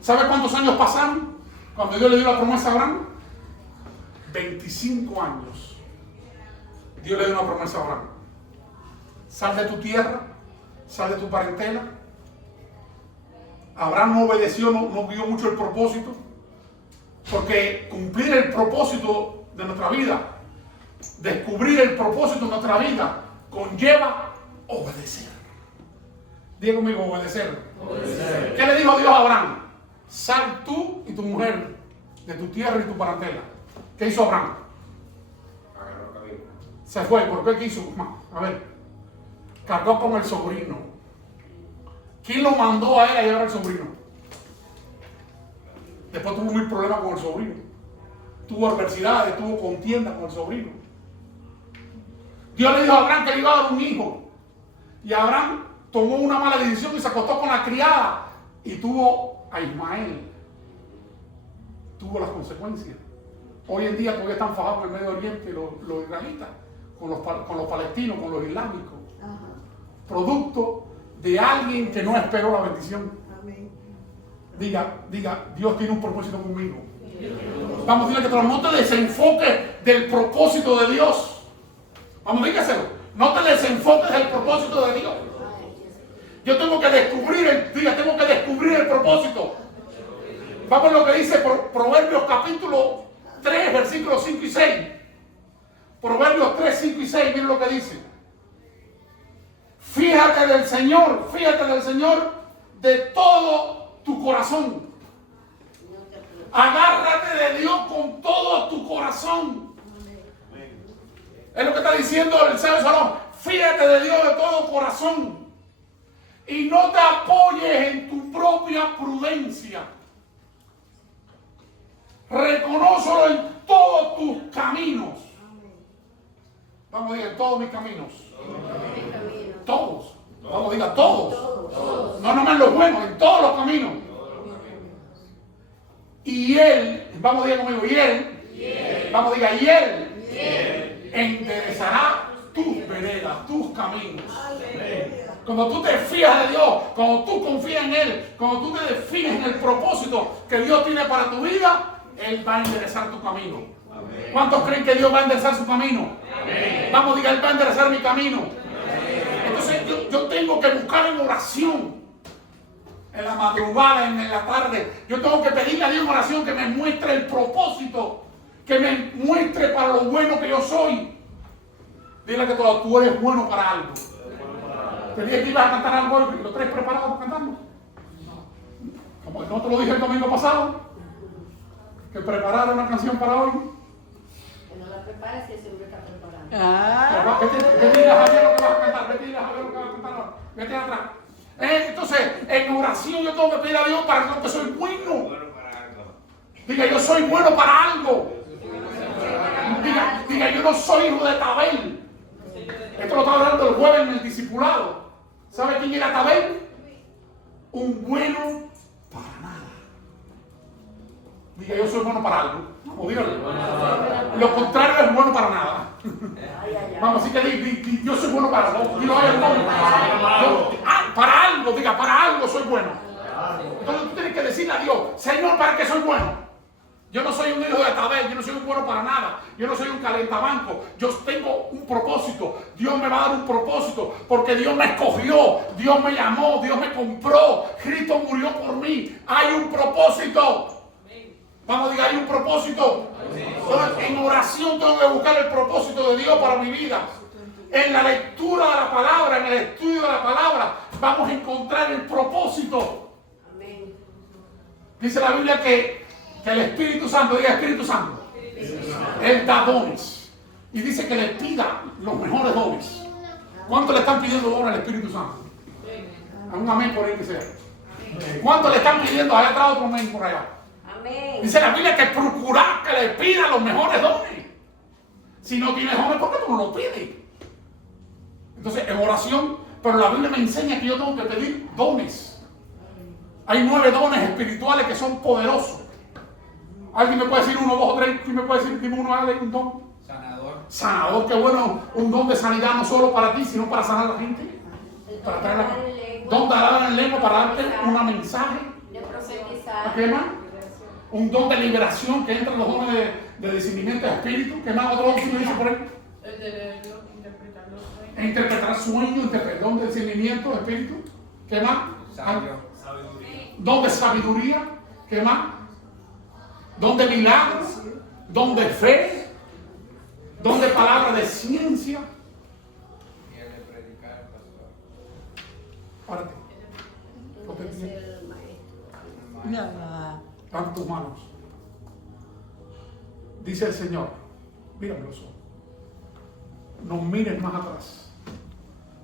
¿Sabe cuántos años pasaron cuando Dios le dio la promesa a Abraham? 25 años. Dios le dio una promesa a Abraham. Sal de tu tierra, sal de tu parentela. Abraham no obedeció, no vio mucho el propósito. Porque cumplir el propósito de nuestra vida, descubrir el propósito de nuestra vida, conlleva obedecer. Diga conmigo, obedecer. Obedecer. ¿Qué le dijo Dios a Abraham? Sal tú y tu mujer de tu tierra y tu parentela. ¿Qué hizo Abraham? Se fue. ¿Por qué quiso? A ver, cargó con el sobrino. ¿Quién lo mandó a él a llevar al sobrino? Después tuvo mil problemas con el sobrino. Tuvo adversidades, tuvo contienda con el sobrino. Dios le dijo a Abraham que le iba a dar un hijo. Y Abraham tomó una mala decisión y se acostó con la criada. Y tuvo a Ismael. Tuvo las consecuencias. Hoy en día todavía están fajados en el Medio Oriente los israelitas, con los palestinos, con los islámicos. Producto de alguien que no esperó la bendición. Diga, Dios tiene un propósito conmigo. Vamos a decirle que no te desenfoques del propósito de Dios. Vamos, dígaselo. No te desenfoques del propósito de Dios. Yo tengo que descubrir el propósito. Vamos a lo que dice Proverbios capítulo 3, versículos 5 y 6. Proverbios 3, 5 y 6, miren lo que dice. Fíjate del Señor de todo tu corazón. Agárrate de Dios con todo tu corazón. Es lo que está diciendo el sabio Salomón. Fíjate de Dios de todo corazón y no te apoyes en tu propia prudencia. Reconócelo en todos tus caminos. Vamos a decir, en todos mis caminos. Todos. Vamos a decir, todos. No nomás los buenos, en todos los caminos. Y Él, vamos a decir conmigo, y Él, vamos a decir, y Él enderezará tus veredas, tus caminos. Cuando tú te fías de Dios, cuando tú confías en Él, cuando tú te defines en el propósito que Dios tiene para tu vida, Él va a enderezar tu camino. Amén. ¿Cuántos creen que Dios va a enderezar su camino? Amén. Vamos a decir, Él va a enderezar mi camino. Amén. Entonces yo tengo que buscar en oración, en la madrugada, en la tarde. Yo tengo que pedirle a Dios en oración que me muestre el propósito, que me muestre para lo bueno que yo soy. Dile que tú eres bueno para algo. Te dije que ibas a cantar algo hoy, los tres preparados para cantarlo. Como no te lo dije el domingo pasado, que preparara una canción para hoy. Que no la prepares si siempre está preparando. Vete a Javier lo que vas a cantar, vete a Javier lo que vas a cantar ahora. Vete atrás. Entonces, en oración yo tengo que pedir a Dios para lo que soy bueno. Diga, yo soy bueno para algo. Diga, yo no soy hijo de Tabel. Esto lo estaba hablando el jueves en el discipulado. ¿Sabe quién era Tabel? Un bueno para nada. Diga, yo soy bueno para algo. Vamos, dígalo. Lo contrario es bueno para nada. Vamos, así que yo soy bueno para algo. Dilo ahí el nombre. Para algo, diga, para algo soy bueno. Entonces tú tienes que decirle a Dios, Señor, ¿para qué soy bueno? Yo no soy un hijo de Tabel, yo no soy un bueno para nada, yo no soy un calentabanco, yo tengo un propósito, Dios me va a dar un propósito, porque Dios me escogió, Dios me llamó, Dios me compró, Cristo murió por mí, hay un propósito. Vamos a decir, hay un propósito. Entonces, en oración tengo que buscar el propósito de Dios para mi vida. En la lectura de la palabra, en el estudio de la palabra, vamos a encontrar el propósito. Amén. Dice la Biblia que el Espíritu Santo, diga Espíritu Santo, Él da dones. Y dice que le pida los mejores dones. ¿Cuántos le están pidiendo dones al Espíritu Santo? Un amén por ahí que sea. ¿Cuántos le están pidiendo? Allá atrás otro amén por allá. Amén. Dice la Biblia que procurar que le pida los mejores dones. Si no tienes dones, ¿por qué tú no los pides? Entonces, en oración, pero la Biblia me enseña que yo tengo que pedir dones. Hay 9 dones espirituales que son poderosos. ¿Alguien me puede decir 1, 2 o 3? ¿Quién me puede decir? Dime uno, dale un don. Sanador. Sanador, qué bueno. Un don de sanidad no solo para ti, sino para sanar a la gente. Para traer don de hablar en lengua para darte un mensaje. De profetizar. ¿Qué más? Un don de liberación que entra en los dones de discernimiento de espíritu. ¿Qué más? Otro don que me dice por ahí. El de interpretar los sueños. Interpretar sueños, don de discernimiento de espíritu. ¿Qué más? Sabiduría. Don de sabiduría. ¿Qué más? Don de milagros. Don de fe. Don de palabra de ciencia. Y el de predicar, pastor. Párate. Tiene que ser el maestro. Nada. Levanta tus manos. Dice el Señor, mírame los ojos. No mires más atrás.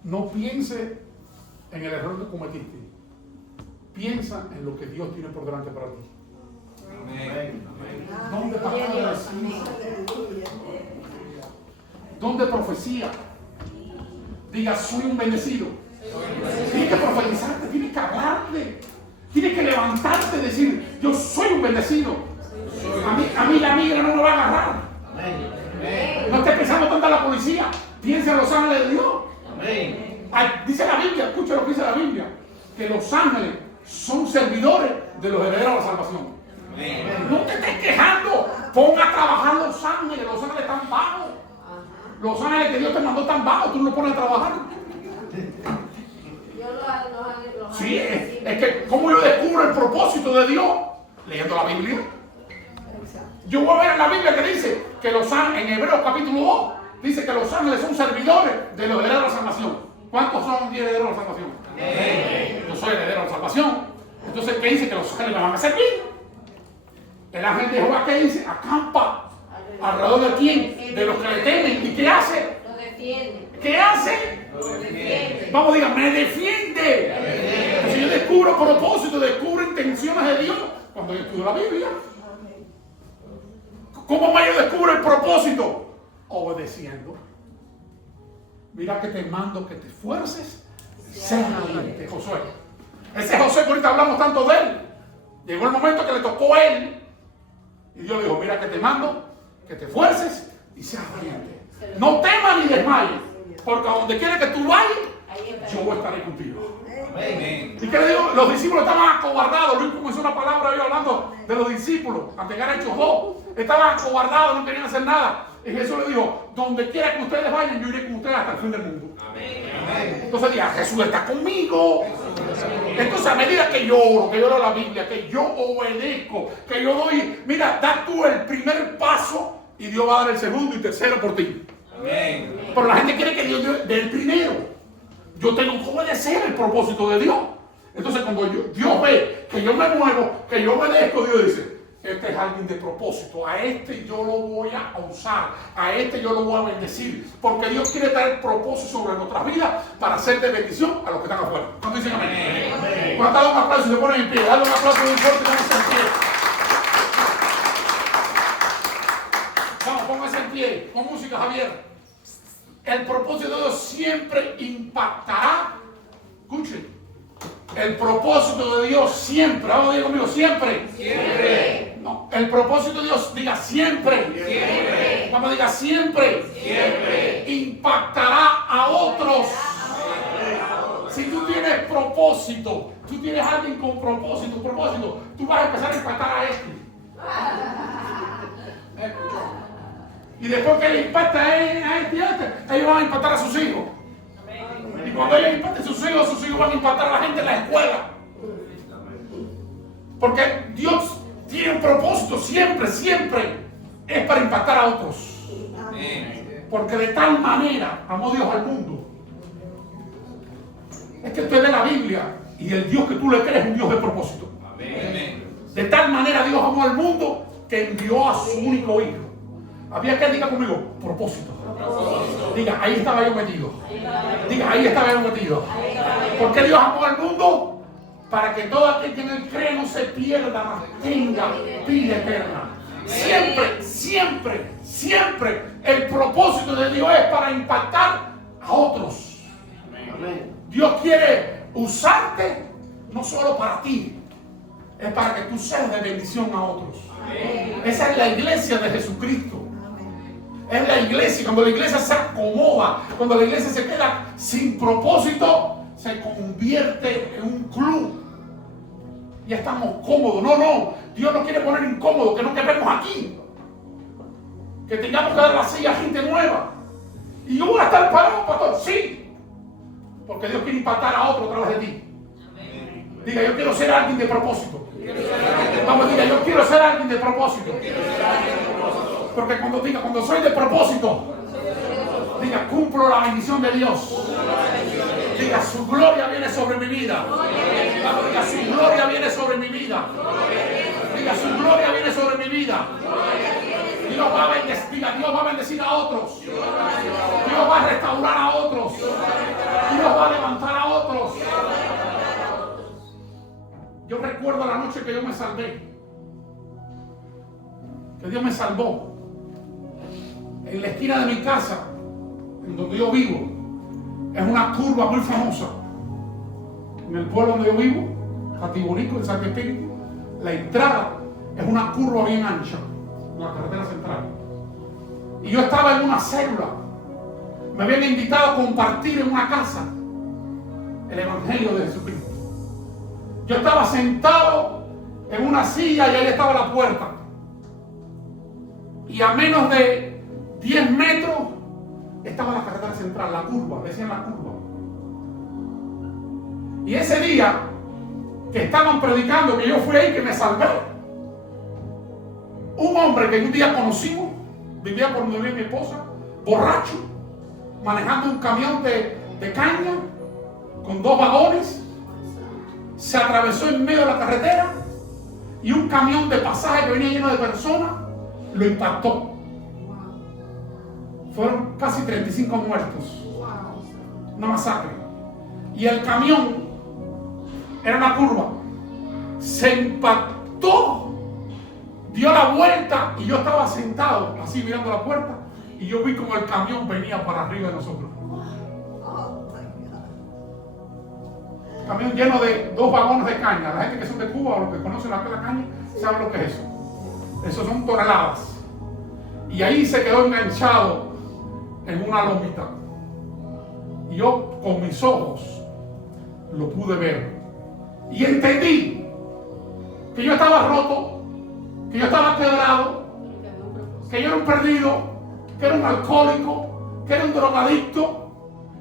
No piense en el error que cometiste. Piensa en lo que Dios tiene por delante para ti. Amén. Don de palabra de ciencia. Don de profecía. Diga, soy un bendecido. Tienes que profetizarte, tienes que hablarte. Tienes que levantarte y decir, yo soy un bendecido. A mí la migra no me va a agarrar. No estés pensando tanto en la policía. Piensa en los ángeles de Dios. Dice la Biblia, escucha lo que dice la Biblia, que los ángeles son servidores de los herederos de la salvación. No te estés quejando. Ponga a trabajar los ángeles. Los ángeles están bajos. Los ángeles que Dios te mandó están bajos. Tú no los pones a trabajar. Dios los Sí, es que ¿cómo yo descubro el propósito de Dios? Leyendo la Biblia. Yo voy a ver en la Biblia que dice que los ángeles, en Hebreos capítulo 2, dice que los ángeles son servidores de los herederos de la salvación. ¿Cuántos son herederos de la salvación? Yo soy heredero de la salvación. Entonces, ¿qué dice? Que los ángeles me van a servir. El ángel de Jehová, ¿qué dice? Acampa ¿Alrededor de quién? De los que le temen. ¿Y qué hace? Lo defiende. ¿Qué hace? Lo defiende. Vamos, diga, me defiende. Si yo descubro propósito, descubro intenciones de Dios cuando yo estudio la Biblia. ¿Cómo más yo descubro el propósito? Obedeciendo. Mira que te mando que te esfuerces, seas valiente, Josué. Ese Josué que ahorita hablamos tanto de él. Llegó el momento que le tocó a él. Y Dios le dijo, mira que te mando que te esfuerces y seas valiente. No temas ni desmayes, porque a donde quiera que tú vayas, yo estaré contigo. Amén. ¿Y qué le digo? Los discípulos estaban acobardados. Luis comenzó una palabra hoy hablando de los discípulos, al llegar a Hechos 2. Estaban acobardados, no querían hacer nada. Y Jesús le dijo, donde quiera que ustedes vayan, yo iré con ustedes hasta el fin del mundo. Amén. Entonces diga, Jesús está conmigo. Entonces a medida que yo oro, que yo leo la Biblia, que yo obedezco, que yo doy, mira, da tú el primer paso y Dios va a dar el segundo y tercero por ti. Amén. Pero la gente quiere que Dios dé el primero. Yo tengo que obedecer el propósito de Dios. Entonces cuando Dios ve que yo me muevo, que yo obedezco, Dios dice, este es alguien de propósito, a este yo lo voy a usar, a este yo lo voy a bendecir, porque Dios quiere traer propósito sobre nuestras vidas para hacer de bendición a los que están afuera. ¿Cuántos dicen amén? Amén. ¿Cuántos dan un aplauso y se ponen en pie? Dale un aplauso muy fuerte y pónganse en pie. Vamos, pónganse en pie, con música, Javier. El propósito de Dios siempre impactará. Escuchen. El propósito de Dios siempre. Vamos a decir conmigo, siempre. Siempre. No, el propósito de Dios, diga siempre. Siempre. Vamos a diga siempre. Siempre. Impactará a otros. Si tú tienes propósito, tú tienes a alguien con propósito, tú vas a empezar a impactar a este. Escuchó. Y después que le impacta a este y a este, ellos van a impactar a sus hijos. Y cuando ellos impacten a sus hijos van a impactar a la gente en la escuela. Porque Dios tiene un propósito siempre, siempre. Es para impactar a otros. Amén. Porque de tal manera amó Dios al mundo. Es que usted ve la Biblia y el Dios que tú le crees es un Dios de propósito. Amén. De tal manera Dios amó al mundo que envió a su único hijo. Había que diga conmigo, propósito. Diga, ahí estaba yo metido. Diga, ahí estaba yo metido. ¿Por qué Dios amó al mundo? Para que todo aquel que en él cree no se pierda, mas tenga vida eterna. Siempre, siempre, siempre el propósito de Dios es para impactar a otros. Dios quiere usarte no solo para ti, es para que tú seas de bendición a otros. Esa es la iglesia de Jesucristo. Es la iglesia. Cuando la iglesia se acomoda, cuando la iglesia se queda sin propósito, se convierte en un club. Ya estamos cómodos. No. Dios nos quiere poner incómodos, que no quepemos aquí. Que tengamos que dar la silla a gente nueva. Y yo voy a estar parado, pastor. Sí. Porque Dios quiere impactar a otro a través de ti. Diga, yo quiero ser alguien de propósito. Vamos, diga, yo quiero ser alguien de propósito. Porque cuando soy de propósito, diga, cumplo la bendición de Dios. Diga, su gloria viene sobre mi vida. Vamos, diga, su gloria viene sobre mi vida. Diga, su gloria viene sobre mi vida. Dios va a bendecir, diga, Dios va a bendecir a otros. Dios va a restaurar a otros. Dios va a levantar a otros. Yo recuerdo la noche que yo me salvé. Que Dios me salvó. En la esquina de mi casa, en donde yo vivo, es una curva muy famosa. En el pueblo donde yo vivo, Jatibonico, en San Espíritu, la entrada es una curva bien ancha, en la carretera central. Y yo estaba en una célula. Me habían invitado a compartir en una casa el Evangelio de Jesucristo. Yo estaba sentado en una silla y ahí estaba la puerta. Y a menos de 10 metros estaba la carretera central, la curva, decían la curva. Y ese día que estaban predicando, que yo fui ahí, que me salvé, un hombre que un día conocimos, vivía por donde vivía mi esposa, borracho, manejando un camión de caña con 2 vagones, se atravesó en medio de la carretera y un camión de pasaje que venía lleno de personas lo impactó. Fueron casi 35 muertos. Una masacre. Y el camión era una curva. Se impactó, dio la vuelta y yo estaba sentado así mirando la puerta y yo vi como el camión venía para arriba de nosotros. Camión lleno de 2 vagones de caña. La gente que son de Cuba o los que conocen la caña saben lo que es eso. Eso son toneladas. Y ahí se quedó enganchado en una lomita. Y yo con mis ojos lo pude ver. Y entendí que yo estaba roto, que yo estaba quebrado, que yo era un perdido, que era un alcohólico, que era un drogadicto,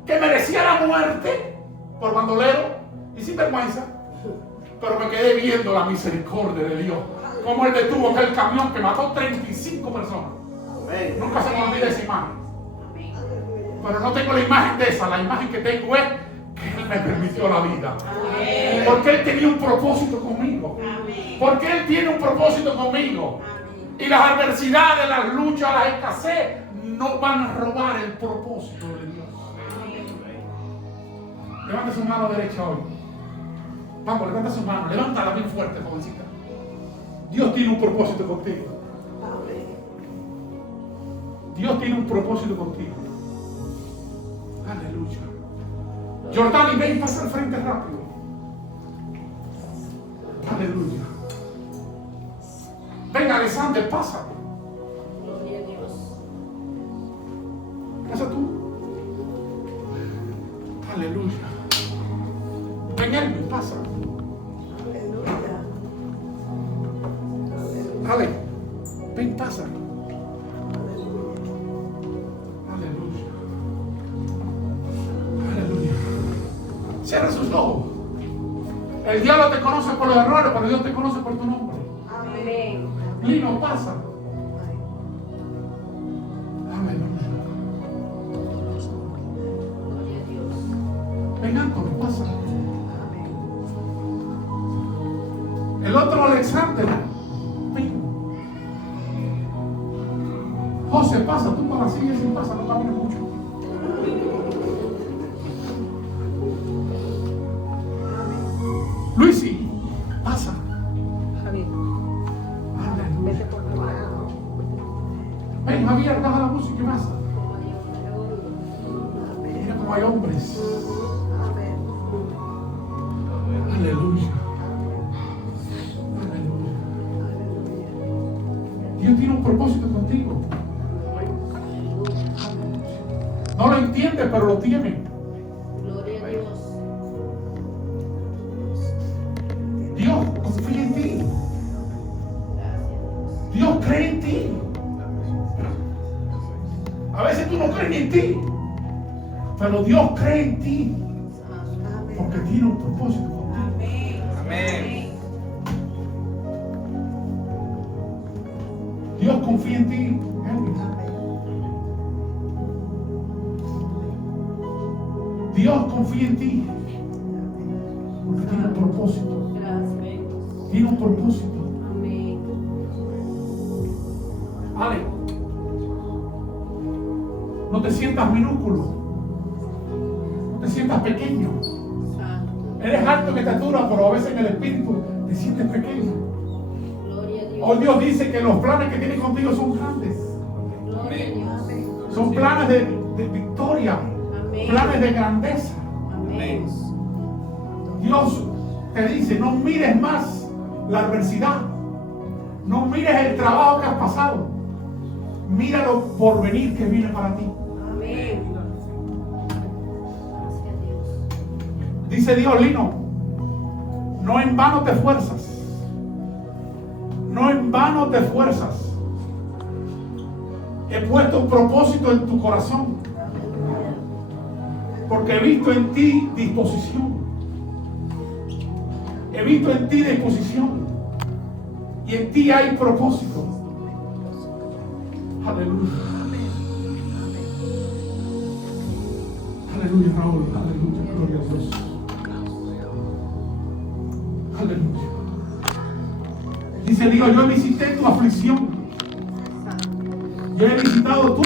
que merecía la muerte por bandolero y sin vergüenza. Pero me quedé viendo la misericordia de Dios, como Él detuvo aquel camión que mató 35 personas. Nunca se me olvida esa imagen. Pero no tengo la imagen de esa. La imagen que tengo es que Él me permitió la vida. Porque Él tenía un propósito conmigo. Porque Él tiene un propósito conmigo. Y las adversidades, las luchas, las escasez no van a robar el propósito de Dios. Levanta su mano derecha hoy. Vamos, levanta su mano. Levántala bien fuerte, jovencita. Dios tiene un propósito contigo. Dios tiene un propósito contigo. Aleluya. Jordani, ven y pasa al frente rápido. Aleluya. Venga, Alexander, pasa. Gloria a Dios. Pasa tú. Aleluya. Ven, Elvin, pasa. Ale, ven, pasa. Aleluya. Aleluya. Cierra sus ojos. El diablo te conoce por los errores, pero Dios te conoce por tu nombre. Amén. Lino, pasa. Aleluya. Gloria a Dios. Ven, Antonio, pasa. El otro Alexander. Ven. José, pasa. Tú para la silla sin pasa, no camines mucho. Luisi, pasa. Javier, Aleluya. vete por abajo. Ven, Javier, baja la música y pasa. Mira cómo hay hombres. Amén. Aleluya. Aleluya. Dios tiene un propósito contigo. No lo entiende, pero lo tiene. Gloria a Dios. Dios confía en ti. Gracias. Dios cree en ti. A veces tú no crees ni en ti, pero Dios cree en ti porque tiene un propósito contigo. Amén. Dios confía en ti, Elvis. Dios confía en ti porque tiene un propósito. Gracias. Tiene un propósito. Amén. Ale, no te sientas minúsculo, no te sientas pequeño. Santo. Eres alto en estatura, pero a veces en el espíritu te sientes pequeño. Gloria a Dios. Hoy Dios dice que los planes que tiene contigo son grandes. Gloria a Dios. Son planes de victoria, Amén. planes de grandeza. Amén. Dios te dice, no mires más la adversidad. No mires el trabajo que has pasado. Míralo por venir que viene para ti. Amén. Gracias a Dios. Dice Dios, Lino, no en vano te esfuerzas. No en vano te esfuerzas. He puesto un propósito en tu corazón. Porque he visto en ti disposición. He visto en ti disposición. Y en ti hay propósito. Aleluya. Aleluya, Raúl. Aleluya. Gloria a Dios. Aleluya. Dice Dios, yo visité tu aflicción. Yo he visitado tu